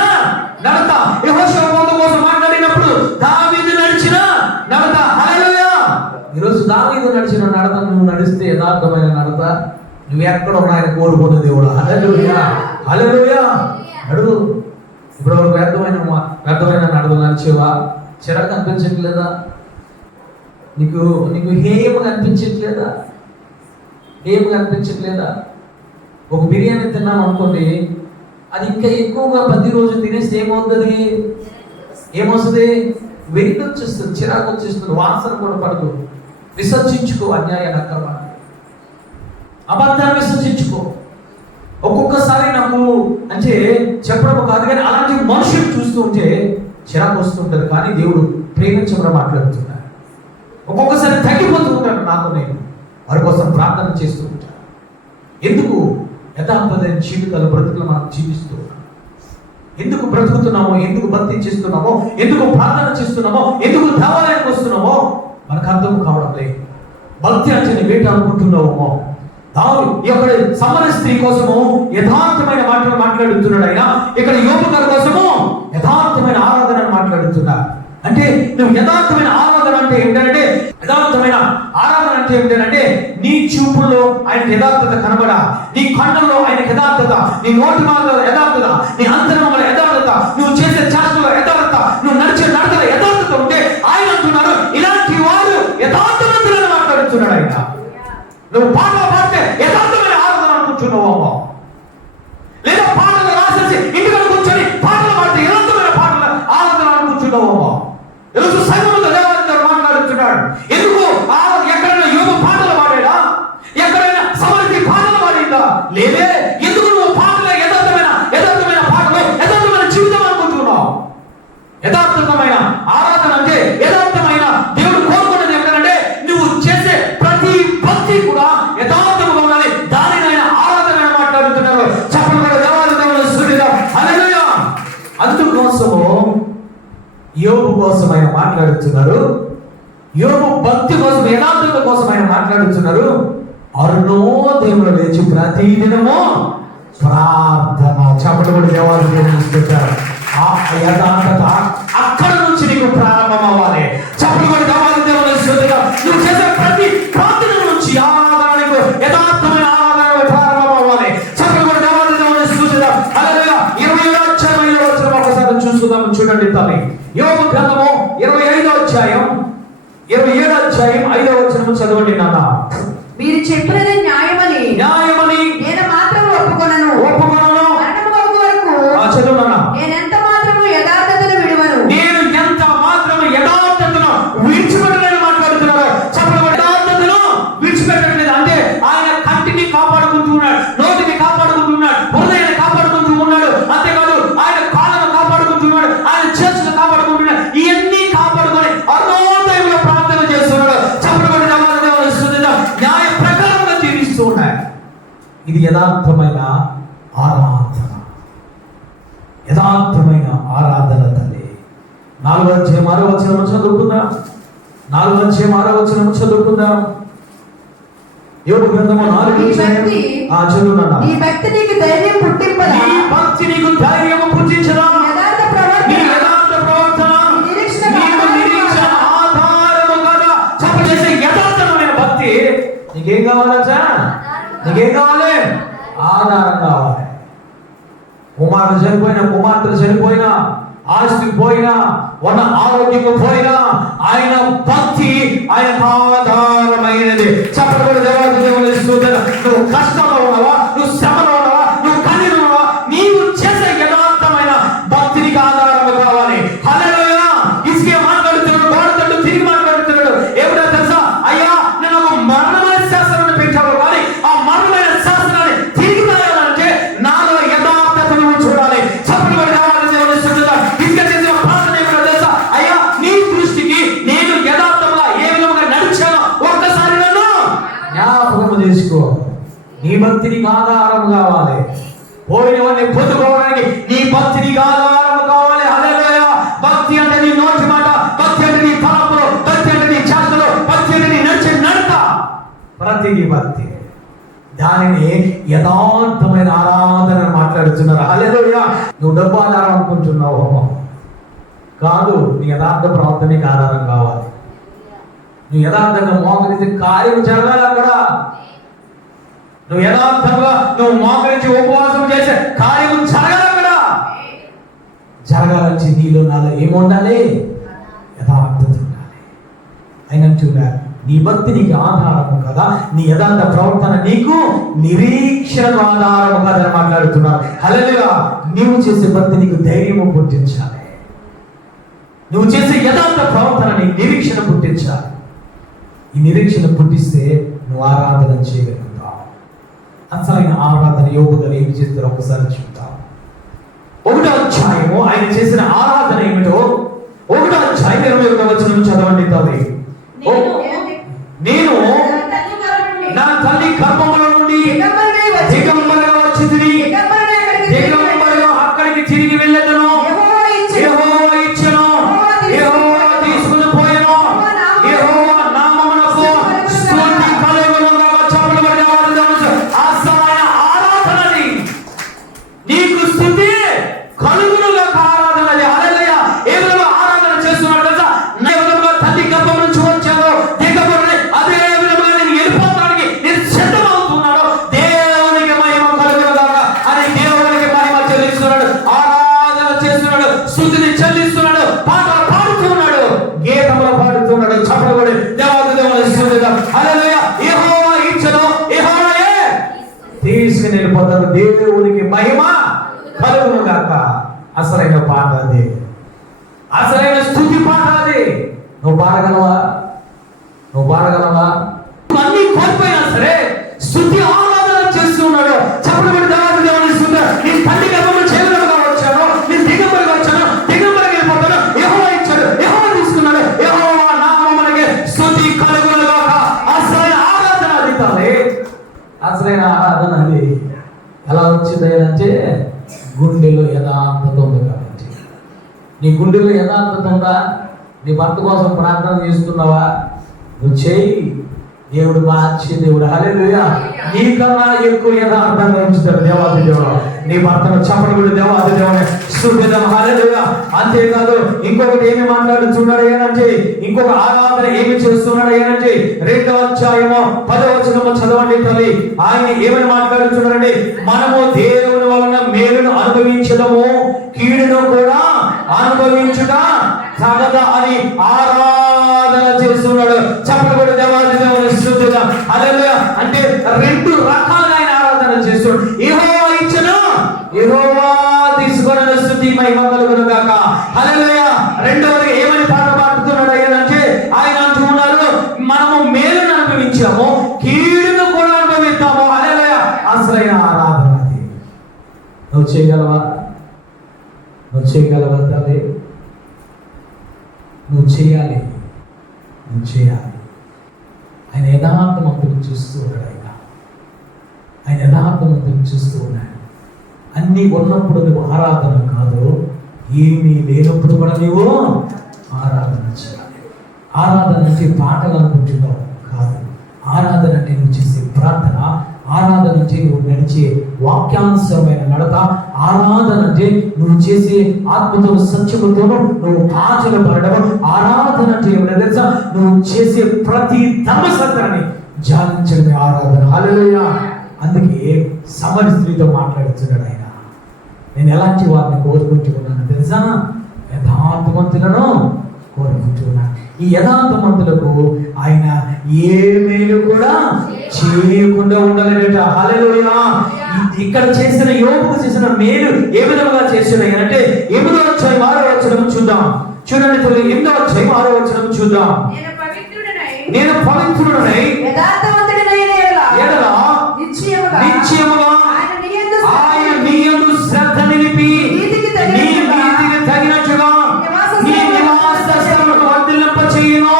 నడత, యెహోషువ కోసం మాట్లాడినప్పుడు దావీదు నడిచిన నడత. హల్లెలూయా. ఈరోజు దావీదు నడిచిన నడత నువ్వు నడిస్తే యథార్థమైన నడత, నువ్వు ఎక్కడ ఉన్నా ఆయన కోరుకున్న దేవుడు. హల్లెలూయా, హల్లెలూయా. అడుగు. ఇప్పుడు వ్యర్థమైన నడత నడిచేవా? చిరాకు అనిపించట్లేదా? నీకు హేయముగా అనిపించట్లేదా? హేయముగా అనిపించట్లేదా? ఒక బిర్యానీ తిన్నాం అనుకోండి, అది ఇంకా ఎక్కువగా 10 రోజులు తినేస్తే ఏమవుతుంది? వెలికి వచ్చేస్తుంది, చిరాకు వచ్చేస్తుంది, వాసన కూడా పడదు. విసర్జించుకో అన్యాయాన్ని, అక్రమాన్ని, అబద్ధాన్ని విసర్జించుకో. ఒక్కొక్కసారి నాకు అంటే చెప్పడం కాదు కానీ అలాంటి మనుషులు చూస్తూ ఉంటే చిరాకు వస్తుంటారు, కానీ దేవుడు ప్రేమించమని మాట్లాడుతున్నాడు. ఒక్కొక్కసారి తగ్గిపోతూ ఉంటాడు, నాకు నేను వారి కోసం ప్రార్థన చేస్తూ ఉంటాను. ఎందుకు? యథార్థమైన జీవితాల బ్రతుకులు మనం జీవిస్తూ ఉన్నాం. ఎందుకు బ్రతుకుతున్నామో, ఎందుకు భక్తి చేస్తున్నామో, ఎందుకు ప్రార్థన చేస్తున్నామో, ఎందుకు దేవాలయానికి వస్తున్నామో మనకు అర్థం కావడం లేదు. భక్తి అంటే వేట అనుకుంటున్నామో. ఇక్కడ సమర స్త్రీ కోసము యథార్థమైన మాటలు మాట్లాడుతున్నాడు ఆయన. ఇక్కడ యోబు గారి కోసము యథార్థమైన ఆరాధన మాట్లాడుతున్నాడు. అంటే నువ్వు యథార్థమైన ఆరాధన అంటే ఏంటంటే, యథార్థమైన ఆరాధన అంటే ఏంటంటే నీ చూపుల్లో ఆయన యథార్థత కనబడా, నీ కన్నుల్లో ఆయన యథార్థత, నీ నోటి మాటల యథార్థత, నీ అంతరంగంలో యథార్థత, నువ్వు చేసే చేష్టలో యథార్థత, నువ్వు నడిచే నడకల యథార్థత ఉంటే ఆయన అంటున్నారు ఇలాంటి వారు యథార్థవంతులను మాట్లాడుతున్నాడు ఆయన. నువ్వు పాటలు పాడితే యథార్థమైన ఆరాధన అనుకుంటున్నావు, లేదా పాటలు రాసేసి ఇంటికి కూర్చొని పాటలు పాడితే యథార్థమైన పాటల ఆరాధన అనుకుంటున్నావు. ఈరోజు సంఘంలో దేవాలయంలో మాట్లాడుతున్నాడు. ఎందుకు ఎక్కడైనా యోబు పాటలు పాడాడా? ఎక్కడైనా సమరికి పాటలు పాడిందా? లేదే. ఎందుకు నువ్వు పాటలు యథార్థమైన పాటలు, యథార్థమైన జీవితం అనుకుంటున్నావు? యథార్థమైన ఆరాధన అంటే, యథార్థమైన దేవుడు కోరుకున్నది ఏంటంటే నువ్వు చేసే ప్రతి భక్తి కూడా యథార్థంగా ఉండాలి. దానిని ఆయన ఆరాధన మాట్లాడుతున్నారు. చెప్పడం దేవాలయంలో సూర్యుడు హల్లెలూయా. అందుకోసము యోబు కోసం ఆయన మాట్లాడుతున్నారు. యోబు భక్తి కోసం, యథార్థత కోసం ఆయన మాట్లాడుతున్నారు. అరుణోదయంలో లేచి ప్రతిదినము ప్రార్థన. చెప్పడం దేవాలయం ఆ యథార్థత అక్కడ నుంచి నీకు ప్రారంభం అవ్వాలి. చెప్పడం దేవాలయం నువ్వు చేసే ప్రతి ప్రార్థన నుంచి ఆరాధనకు యథార్థమైన ఆరాధన ప్రారంభం అవ్వాలి. చెప్పడం దేవాలయం చూద్దాం. హల్లెలూయా. 27వ అధ్యాయం ఒకసారి చూసుకుందాం. చూడండి తల్లి, యోబు గ్రంథము 25వ అధ్యాయం 27వ అధ్యాయం 5వ వచనం చదవండి నాన్న. మీరు చెప్పినది న్యాయమని నేను మాత్రం ఒప్పుకొనను. మరణము వరకు చదువు నాన్న. నేను ఎంత మాత్రము యథార్థతను విడువను. నేను ఎంత మాత్రము యథార్థతను విడిచిపెట్టలేని మాట్లాడుతున్నారు. చెప్పడం యథార్థతను విడిచిపెట్టలేదు అంటే ఆయన కంటిని కాపాడుకుంటున్నాడు, నోటిని కాపాడుకుంటున్నాడు, హృదయాన్ని కాపాడుకుంటూ ఉన్నాడు. అంతేకాదు ఆయన కాళ్ళను కాపాడుకుంటున్నాడు, ఆయన చేతులు కాపాడుకుంటున్నాడు. ఇవన్నీ కాపాడుకొని అరుణోదయంలో ప్రార్థన చేస్తున్నాడు. చెప్పడం న్యాయ ప్రకారంగా జీవిస్తూ ఉన్నాయి. ఇది యథార్థమైన ఆరాధన. యథార్థమైన ఆరాధన తల్లి. 4వ అధ్యాయం 6వ వచనం చదువుకుందాం. 4వ అధ్యాయం 6వ వచనం చదువుకుందాం. యోబు గ్రంథము 4వ అధ్యాయం చదువునా. ఈ భక్తి నీకు ధైర్యం పుట్టింపదా? ఈ భక్తి నీకు ధైర్యం పుట్టించదా? యథార్థ ప్రవర్తన, నీ యథార్థ ప్రవర్తన, నీకు నిరీక్షణ ఆధారము కదా. చెప్పేసే యథార్థమైన భక్తి నీకేం కావాలచ్చా? నీకేం కావాలి? ఆధారం కావాలి. కుమారుడు చనిపోయినా, కుమార్తెలు చనిపోయినా, ఆస్తి పోయినా, ఉన్న ఆరోగ్యం పోయినా ఆయన భక్తి ఆయన ఆధారమైనది. చెప్పకూడదు దేవాలయం. నువ్వు కష్టంలో ఉన్నావా, నువ్వు శ్రమలో ఉన్నావా, నువ్వు కన్నీరు ఉన్నావా, నీవు చేసే యథార్థమైన భక్తికి ఆధారము కావాలి. హల్లెలూయా. ఇసుకే మాట్లాడుతున్నాడు, గోడతట్టు తిరిగి మాట్లాడుతున్నాడు. ఏమిటో తెలుసా? అయ్యా నేను ఒక మరణమైన శాస్త్రాన్ని పెట్టావు, కానీ ఆ మరణమైన శాస్త్రాన్ని తిరిగి రాయాలంటే నాలో యథార్థతను చూడాలి. చెప్పడం అయ్యా నీ దృష్టికి నేను యథార్థంగా ఏ విధంగా నడిచానో ఒక్కసారి నన్ను జ్ఞాపకం చేసుకో. నీ భక్తికి ఆధారం కావాలి. పోయినవన్నీ పొందుకోవడానికి నీ భక్తికి ఆధారం కావాలి. హల్లెలూయా. భక్తి అంటే నీ నోటి మాట, భక్తి అంటే నీ తలంపులు, భక్తి అంటే నీ చేష్టలు, భక్తి అంటే నీ నడిచే నడక. ప్రతిదీ భక్తి. దానిని యథార్థమైన ఆరాధన మాట్లాడుతున్నారు. హల్లెలూయా. నువ్వు డబ్బు ఆధారం అనుకుంటున్నావు కాదు. నీ యథార్థ ప్రార్థనకి ఆధారం కావాలి. నువ్వు యథార్థంగా మోకరించి కార్యం జరగాలి అక్కడ. నువ్వు యథార్థంగా నువ్వు మోకరించి ఉపవాసం చేసే కార్యం జరగాలి అక్కడ. జరగాలని నీలో నాలో ఏముండాలి? యథార్థత ఉండాలి. అయినా చూడాలి నీ భక్తి నీకు ఆధారము కదా, నీ యథార్థ ప్రవర్తన నీకు నిరీక్షణకు ఆధారము కదా మాట్లాడుతున్నారు. హల్లెలూయా. నీవు చేసే భక్తి నీకు ధైర్యము పుట్టించాలి. నువ్వు చేసే యథార్థ ప్రవర్తన నీకు నిరీక్షణ పుట్టించాలి. ఈ నిరీక్షణ పుట్టిస్తే నువ్వు ఆరాధన చేయగలుగుతావు. అసలైన ఆరాధన యోగులు ఏమి చేస్తారో ఒకసారి చూద్దాం. 1వ అధ్యాయము ఆయన చేసిన ఆరాధన ఏమిటో 1వ అధ్యాయం 21వ వచనం చదవండి తల్లి. నేను నా తల్లి గర్భములో నుండి దిగంబరగా వచ్చితిని, దిగంబరగా అక్కడికి తిరిగి వెళ్ళదు. తీసుకుని వెళ్ళిపోతారు. దేవునికి మహిమ కలుగును గాక. అసలైన పాట అది, అసలైన స్తుతి పాట అది. నువ్వు పాడగలవా? నువ్వు పాడగలవా? అన్ని కోల్పోయినా సరే స్తుతి ఆరాధన చేస్తున్నాడు. చప్పుడు నీ తల్లి గర్భంలో చేరుగా వచ్చాను, నేను దిగంబరిగా వచ్చాను, దిగంబరిగా వెళ్ళిపోతాను. యెహోవా ఇచ్చాడు, యెహోవా తీసుకున్నాడు, యెహోవా నామమునకే స్తుతి కలుగును గాక. అసలైన ఆరాధన అది తల్లి, అసలైన ఆరాధన అది. ఎలా వచ్చింది అంటే గుండెలో యథార్థత ఉంది కాబట్టి. నీ గుండెలో యథార్థత ఉందా? నీ భర్త కోసం ప్రార్థన చేస్తున్నావా? నువ్వు చేయి, దేవుడు మార్చి దేవుడు. హల్లెలూయా. నీకన్నా ఎక్కువ యథార్థంగా ఉంచుతాడు దేవాది దేవుడు. నీ భర్తను చప్పటి దేవాది దేవుని స్తుతిద్దాం. హల్లెలూయా. అంతేకాదు ఇంకొకటి ఏమి మాట్లాడుతున్నాడు ఏనంటే, ఇంకొక ఆరాధన ఏమి చేస్తున్నాడు ఏనంటే 2వ అధ్యాయము 10వ వచనము చదవండి తల్లి. ఆయన ఏమని మాట్లాడుతున్నాడంటే, మనము దేవుని వలన మేలును అనుభవించడము, కీడును కూడా అనుభవించుట తగదా అని ఆరాధన చేస్తున్నాడు. చప్పటి దేవాది దేవుని స్తుతిద్దాం. హల్లెలూయా. అంటే 2 రకాలుగా ఆయన ఆరాధన చేస్తున్నాడు. యెహోవా ఇచ్చెను, యెహోవా తీసుకొనిన స్తుతి మహిమ కలుగును గాక. హల్లెలూయా. రెండవది ఏమని పాట పాడుతున్నాడు అంటే, ఆయన అంటున్నాడు మనము మేలును అనుభవించాము, కీడును కూడా అనుభవిస్తాము. హల్లెలూయా. అసలైన ఆరాధన అది. నువ్వు చేయగలవా? నువ్వు చేయగలవా తల్లి? నువ్వు చేయాలి, నువ్వు చేయాలి. ఆయన యథార్థవంతులు చూస్తూ ఉన్నాడు. ఆయన యథార్థవంతులు చూస్తూ ఉన్నాడు. అన్నీ ఉన్నప్పుడు నువ్వు ఆరాధన కాదు, ఏమీ లేనప్పుడు కూడా నువ్వు ఆరాధన చేయాలి. ఆరాధన అంటే పాటలు అనుకుంటున్నావు కాదు. ఆరాధన అంటే నువ్వు చేసే ప్రార్థన, ఆరాధన అంటే నువ్వు నడిచే వాక్యానుసరమైన నడత, ఆరాధన అంటే నువ్వు చేసే ఆత్మతో సత్యముతోనూ నువ్వు పాటలు పాడడం. ఆరాధన అంటే ఏమిటో తెలుసా? నువ్వు చేసే ప్రతి ధర్మసత్రాన్ని ధ్యానించడమే ఆరాధన. హల్లెలూయా. అందుకే సమరి స్త్రీతో మాట్లాడుతున్నాడు ఆయన. నేను ఎలాంటి వారిని కోరుకుంటున్నాను తెలుసా? యథార్థవంతులను కోరుకుంటున్నాను. ఈ యథార్థవంతులకు ఆయన ఏ మేలు కూడా చేయకుండా ఉండలేదట. హల్లెలూయా. ఇక్కడ చేసిన యోబుకు చేసిన మేలు ఏ విధంగా చేస్తున్నాయి అంటే 8వ అధ్యాయం 6వ వచనం చూద్దాం. చూడండి తల్లి, 8వ అధ్యాయం 6వ వచనం చూద్దాం. నేను పవిత్రుడనై యథార్థవంతుడనైన ఎడల నిశ్చయముగా ఆయన నీ యందు శ్రద్ధ నిలిపి నీ నీతికి తగినట్టుగా నీ నివాస స్థలమును వర్ధిల్లింప చేయును.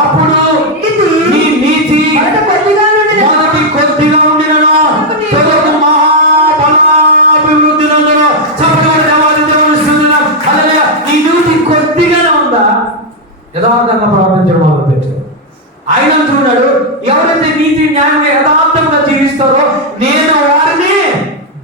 అప్పుడు నీ నీతి మొదటి కొద్దిగా ఉండినను తరువాత మహాబలాభివృద్ధి నందును. చప్పటి దేవాది దేవుని స్తుతిద్దాం. హల్లెలూయా. నీ నీతి కొద్దిగానే ఉందా? యథార్థంగా ప్రార్థించడం మొదలుపెట్టారు. ఆయన అంటున్నాడు, ఎవరైతే నీతి న్యాయంగా యథార్థంగా జీవిస్తారో నేను వారిని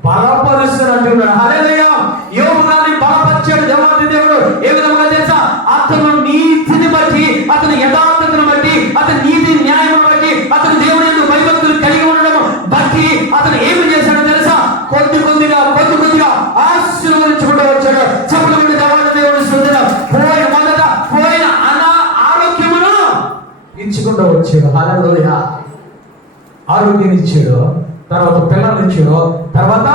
బలపరుస్తాను అంటున్నాడు. హల్లెలూయా. యోబు గారిని బలపరిచాడు దేవాది దేవుడు. ఏ విధంగా తెలుసా? అతను నీతిని బట్టి, అతని యథార్థతను బట్టి, అతని నీతి న్యాయం బట్టి, అతను దేవుని యందు భయభక్తులు కలిగి ఉండడం బట్టి అతను ఏమి చేశాడో తెలుసా? కొద్ది కొద్దిగా ఆశీర్వదించుకుంటూ వచ్చాడు. చప్పటి దేవాది దేవుడు స్తుతిద్దాం. పోయిన ఆరోగ్యమును ఇచ్చుకుంటూ వచ్చాడు. హల్లెలూయా. ఆరోగ్యం ఇచ్చాడు, తర్వాత పిల్లలు ఇచ్చాడు, తర్వాత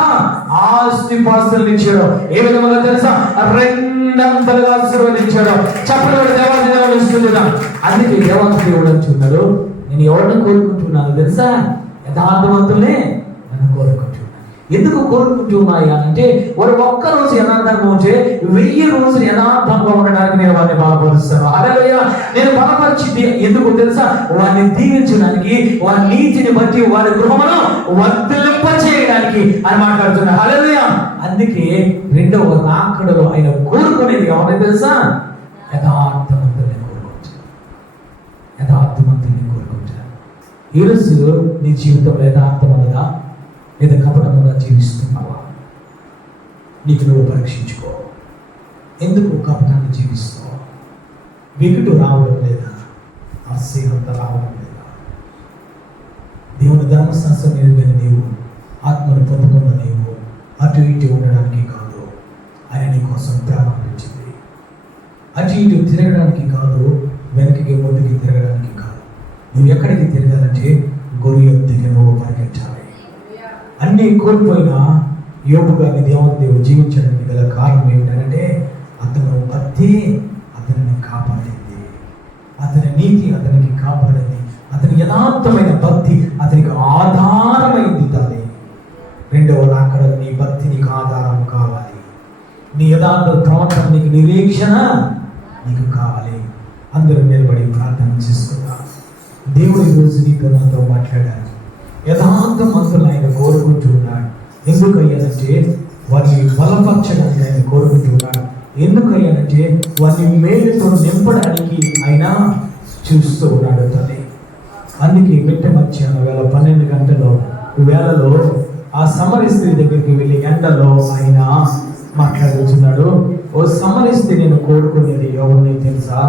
ఆస్తిపాస్తులు ఇచ్చాడు. ఏ విధంగా తెలుసా? 2 ఆశీర్వదించాడు. చప్పటి దేవాది దేవుడు స్తుతిద్దాం. అందుకే దేవాది దేవుడు అంటున్నాడు, నేను ఎవరిని కోరుకుంటున్నాను తెలుసా? యథార్థవంతులే నన్ను కోరుకుంటున్నాను. ఎందుకు కోరుకుంటున్నాయా అంటే, వారు ఒక్కరోజు యథార్థంగా ఉంటే 1000 రోజులు యథార్థంగా ఉండడానికి నేను వారిని బలపరుస్తాను. హల్లెలూయా. నేను బలపరిచింది ఎందుకు తెలుసా? వారిని దీవించడానికి, వారి నీతిని బట్టి వారి గృహమును వర్ధిల్లింప చేయడానికి అని మాట్లాడుతున్నాను. హల్లెలూయా. అందుకే 2వ రాకడలో ఆయన కోరుకునేది ఎవరైనా తెలుసా? యథార్థవంతుల్ని కోరుకుంటారు. యథార్థవంతుల్ని కోరుకుంటారు. ఈరోజు నీ జీవితంలో యథార్థం ఉన్నదా లేదా కపటంగా జీవిస్తున్నావా? నీకు నువ్వు పరీక్షించుకో. ఎందుకు కపటాన్ని జీవిస్తావు? విగుడు రావడం లేదా? అసహ్యత రావడం లేదా? దేవుని ధర్మశాస్త్రం మీద నీవు ఆత్మను పొందుకున్న నీవు అటు ఇటు ఉండడానికి కాదు, ఆయన నీ కోసం ప్రారంభించింది. అటు ఇటు తిరగడానికి కాదు, వెనక్కి ముందుకి తిరగడానికి కాదు. నువ్వు ఎక్కడికి తిరగాలంటే గొర్రె యొద్దకు నువ్వు పరిగెత్తాలి. అన్నీ కోల్పోయిన యోబు గారిని దేవుడు జీవించడానికి గల కారణం ఏమిటంటే అతను భక్తి అతనిని కాపాడింది, అతని నీతి అతనికి కాపాడింది, అతని యథార్థమైన భక్తి అతనికి ఆధారమైంది తల్లి. రెండవ రాకడ నీ భక్తి నీకు ఆధారం కావాలి, నీ యథార్థ ప్రవర్తన నీకు నిరీక్షణ నీకు కావాలి. అందరూ నిలబడి ప్రార్థన చేసుకుందాం. దేవుడు ఈరోజు నీతో నాతో మాట్లాడారు. యథార్థ మంతులు ఆయన కోరుకుంటూ ఉన్నాడు. ఎందుకయ్యానంటే వారిని బలపరచడానికి ఆయన కోరుకుంటూ ఉన్నాడు. ఎందుకయ్యానంటే వారిని మేలుతో నింపడానికి ఆయన చూస్తూ ఉన్నాడు తల్లి. అందుకే మిట్ట మధ్యాహ్నం వేళ 12 గంటల వేళలో ఆ సమరీ స్త్రీ దగ్గరికి వెళ్ళి ఎండలో ఆయన మాట్లాడుతున్నాడు. ఓ సమరీ స్త్రీ నేను కోరుకునేది ఎవరిని తెలుసా?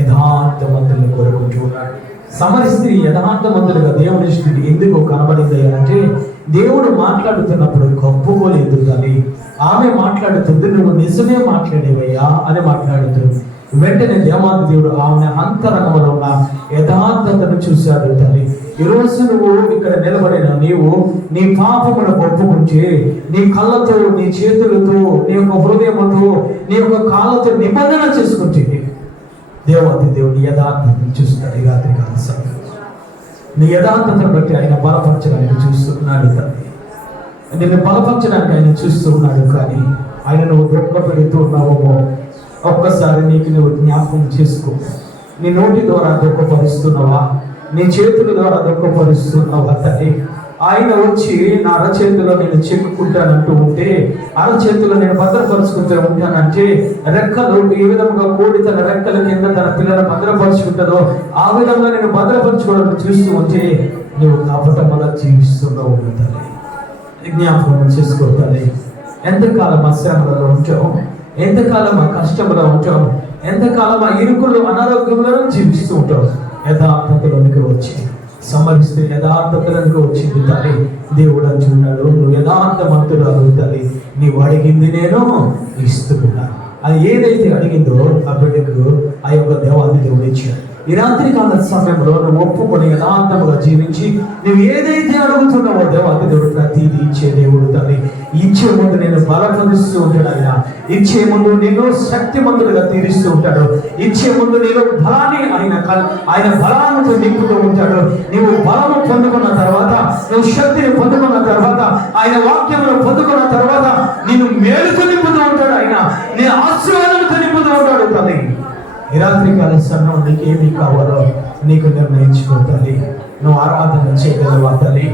యథార్థవంతులను కోరుకుంటూ ఉన్నాడు. సమరీ స్త్రీ యథార్థవంతులుగా దేవుని దృష్టికి ఎందుకు కనబడింది అంటే దేవుడు మాట్లాడుతున్నప్పుడు కప్పుకోలేదు తల్లి. ఆమె మాట్లాడుతుంది, నువ్వు నిజమే మాట్లాడేవయ్యా అని మాట్లాడుతుంది. వెంటనే దేవాది దేవుడు ఆమె అంతరంగంలో ఉన్న యథార్థతను చూశాడు తల్లి. ఈరోజు నువ్వు ఇక్కడ నిలబడిన నీవు నీ పాపమును ఒప్పుకుంటే, నీ కళ్ళతో, నీ చేతులతో, నీ యొక్క హృదయముతో, నీ యొక్క కాళ్ళతో నిబంధన చేసుకుంటే దేవాది దేవుడు యథార్థతను చూస్తాడు. ఈ రాత్రి కాల సమయం నీ యథార్థతను బట్టి ఆయన బలపరచడానికి చూస్తున్నాడు తల్లి. నిన్ను బలపరచడానికి ఆయన చూస్తున్నాడు. కానీ ఆయన నువ్వు దుఃఖపెడుతూ ఉన్నావేమో ఒక్కసారి నీకు నువ్వు జ్ఞాపకం చేసుకో. నీ నోటి ద్వారా దుఃఖపరుస్తున్నావా? నీ చేతుల ద్వారా దుఃఖపరుస్తున్నావా తల్లి? ఆయన వచ్చి నా అరచేతిలో నేను చెక్కుకుంటానంటూ ఉంటే, అరచేతిలో నేను భద్రపరుచుకుంటూ ఉంటానంటే, రెక్కలు ఏ విధంగా కోడి తన రెక్కల కింద తన పిల్లలను భద్రపరుచుకుంటారో ఆ విధంగా నేను భద్రపరచుకోవడం చూస్తూ ఉంటే నువ్వు కపటం వల్ల జీవిస్తున్నావు తల్లి. జ్ఞాపకం చేసుకోవాలి. ఎంతకాలం ఆ శ్రమలలో ఉంటావు, ఎంతకాలం ఆ కష్టంలో ఉంటావు, ఎంతకాలం ఆ ఇరుకులు అనారోగ్యంలో జీవిస్తూ ఉంటావు. యథార్థతలోనికి వచ్చి సమరిస్తే యథార్థతలోనికి వచ్చింది తల్లి. దేవుడు అంటున్నాడు, నువ్వు యథార్థవంతురాలు తల్లి, నీవు అడిగింది నేను ఇస్తున్నాను. అది ఏదైతే అడిగిందో ఆ బిడ్డకు ఆ యొక్క దేవాది దేవుడు ఇచ్చాడు. ఈ రాత్రి కాల సమయంలో నువ్వు ఒప్పుకొని యథార్థముగా జీవించి నువ్వు ఏదైతే అడుగుతున్నావో దేవాది దేవుడు ప్రతిదీ ఇచ్చే దేవుడు తల్లి. ఇచ్చే ముందు నేను బలపరుస్తూ ఉంటాడు ఆయన. ఇచ్చే ముందు నేను శక్తిమంతులుగా తీరుస్తూ ఉంటాడు. ఇచ్చే ముందు నేను బలాన్ని ఆయన బలాన్ని నింపుతూ ఉంటాడు. నువ్వు బలము పొందుకున్న తర్వాత, నువ్వు శక్తిని పొందుకున్న తర్వాత, ఆయన వాక్యమును పొందుకున్న తర్వాత నేను మేలుతో నింపుతూ ఉంటాడు. ఆయన నేను ఆశీర్వాదంతో నింపుతూ ఉంటాడు తల్లి. ఈ రాత్రి కాల సమయం నీకు ఏమి కావాలో నీకు నిర్ణయించుకోవాలి. నువ్వు ఆరాధన చేయగలవా తల్లి?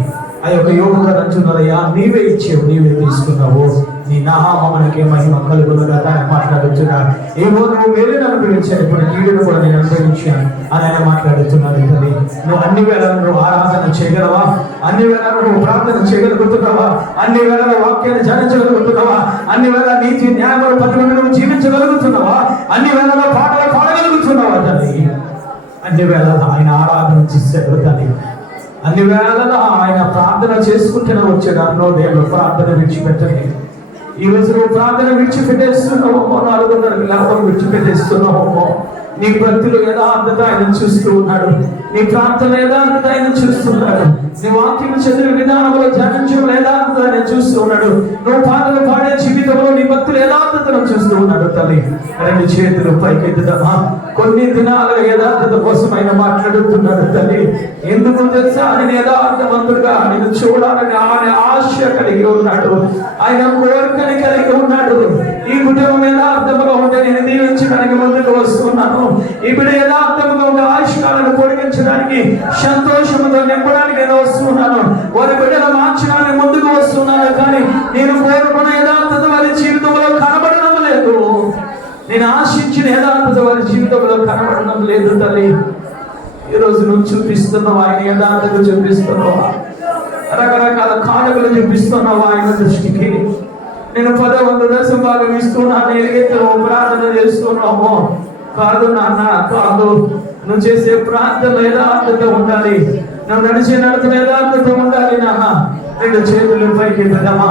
ఆ యొక్క యోగుగా అంటున్నారయ్యా, నీవే ఇచ్చేవు, నీవే తీసుకున్నావు, నీ నామకే మహిమ కలుగునుగా ఆయన మాట్లాడుతున్నాడు. ఏమో నువ్వు వేరే నన్ను పిలిచాను, ఇప్పుడు కీడును కూడా నేను అనుభవించాను అని ఆయన మాట్లాడుతున్నాడు తల్లి. నువ్వు అన్ని వేళలు నువ్వు ఆరాధన చేయగలవా? అన్ని వేళలు నువ్వు ప్రార్థన చేయగలుగుతున్నావా? అన్ని వేళల వాక్యాన్ని ధ్యానించగలుగుతున్నావా? అన్ని వేళ నీతి న్యాయములు పట్టుకుని నువ్వు జీవించగలుగుతున్నావా? అన్ని వేళలో పాటలు పాడగలుగుతున్నావా తల్లి? అన్ని వేళలో ఆయన ఆరాధన చేశాడు తల్లి. అన్ని వేళలో ఆయన ప్రార్థన చేసుకుంటూనే వచ్చాడు. అన్నో దేవుడు ప్రార్థన విడిచిపెట్టండి. ఈ రోజు నువ్వు ప్రార్థన విడిచిపెట్టేస్తున్నావో, 4:30 లాభం విడిచిపెట్టేస్తున్నావో, నీ భక్తులు యథార్థత ఆయన చూస్తూ ఉన్నాడు. నీ ప్రార్థన యథార్థత ఆయన చూస్తున్నాడు. నీ వాక్యం చదివే విధానంలో ధ్యానించడం యథార్థత ఆయన చూస్తూ ఉన్నాడు. నువ్వు పాటలు పాడే జీవితంలో నీ భక్తులు యథార్థతను చూస్తూ ఉన్నాడు తల్లి. 2 చేతులు పైకెత్తుదమా. కొన్ని దినాల యథార్థత కోసం ఆయన మాట్లాడుతున్నాడు తల్లి. ఎందుకు తెలుసా? ఆయన యథార్థవంతుడుగా నేను చూడాలని ఆయన ఆశ కలిగి ఉన్నాడు. ఆయన కోరికని కలిగి ఉన్నాడు. ఈ కుటుంబం యథార్థముగా ఉంటే నేను దీవించడానికి ముందుకు వస్తున్నాను. ఇప్పుడు యథార్థముగా ఉండే ఆయుష్కాలను పొడిగించడానికి, సంతోషముతో నింపడానికి నేను వస్తున్నాను. వారి బిడ్డల మార్చడానికి ముందుకు వస్తున్నాను. కానీ నేను కోరుకున్న యథార్థత వారి జీవితంలో కనబడడం లేదు. నేను ఆశించిన యథార్థత వారి జీవితంలో కనబడడం లేదు తల్లి. ఈరోజు నువ్వు చూపిస్తున్నావు, ఆయన యథార్థత చూపిస్తున్నావా? రకరకాల కానుకలు చూపిస్తున్నావా ఆయన దృష్టికి? నేను 10 దశ భాగం ఇస్తున్నాను, ఎలాగైతే ప్రార్థన చేస్తున్నామో కాదు నాన్న, కాదు. నువ్వు చేసే ప్రార్థన యథార్థత ఉండాలి. నువ్వు నడిచే నడత యథార్థత ఉండాలి నాన్న. 2 చేతులు పైకి ఎత్తదమా.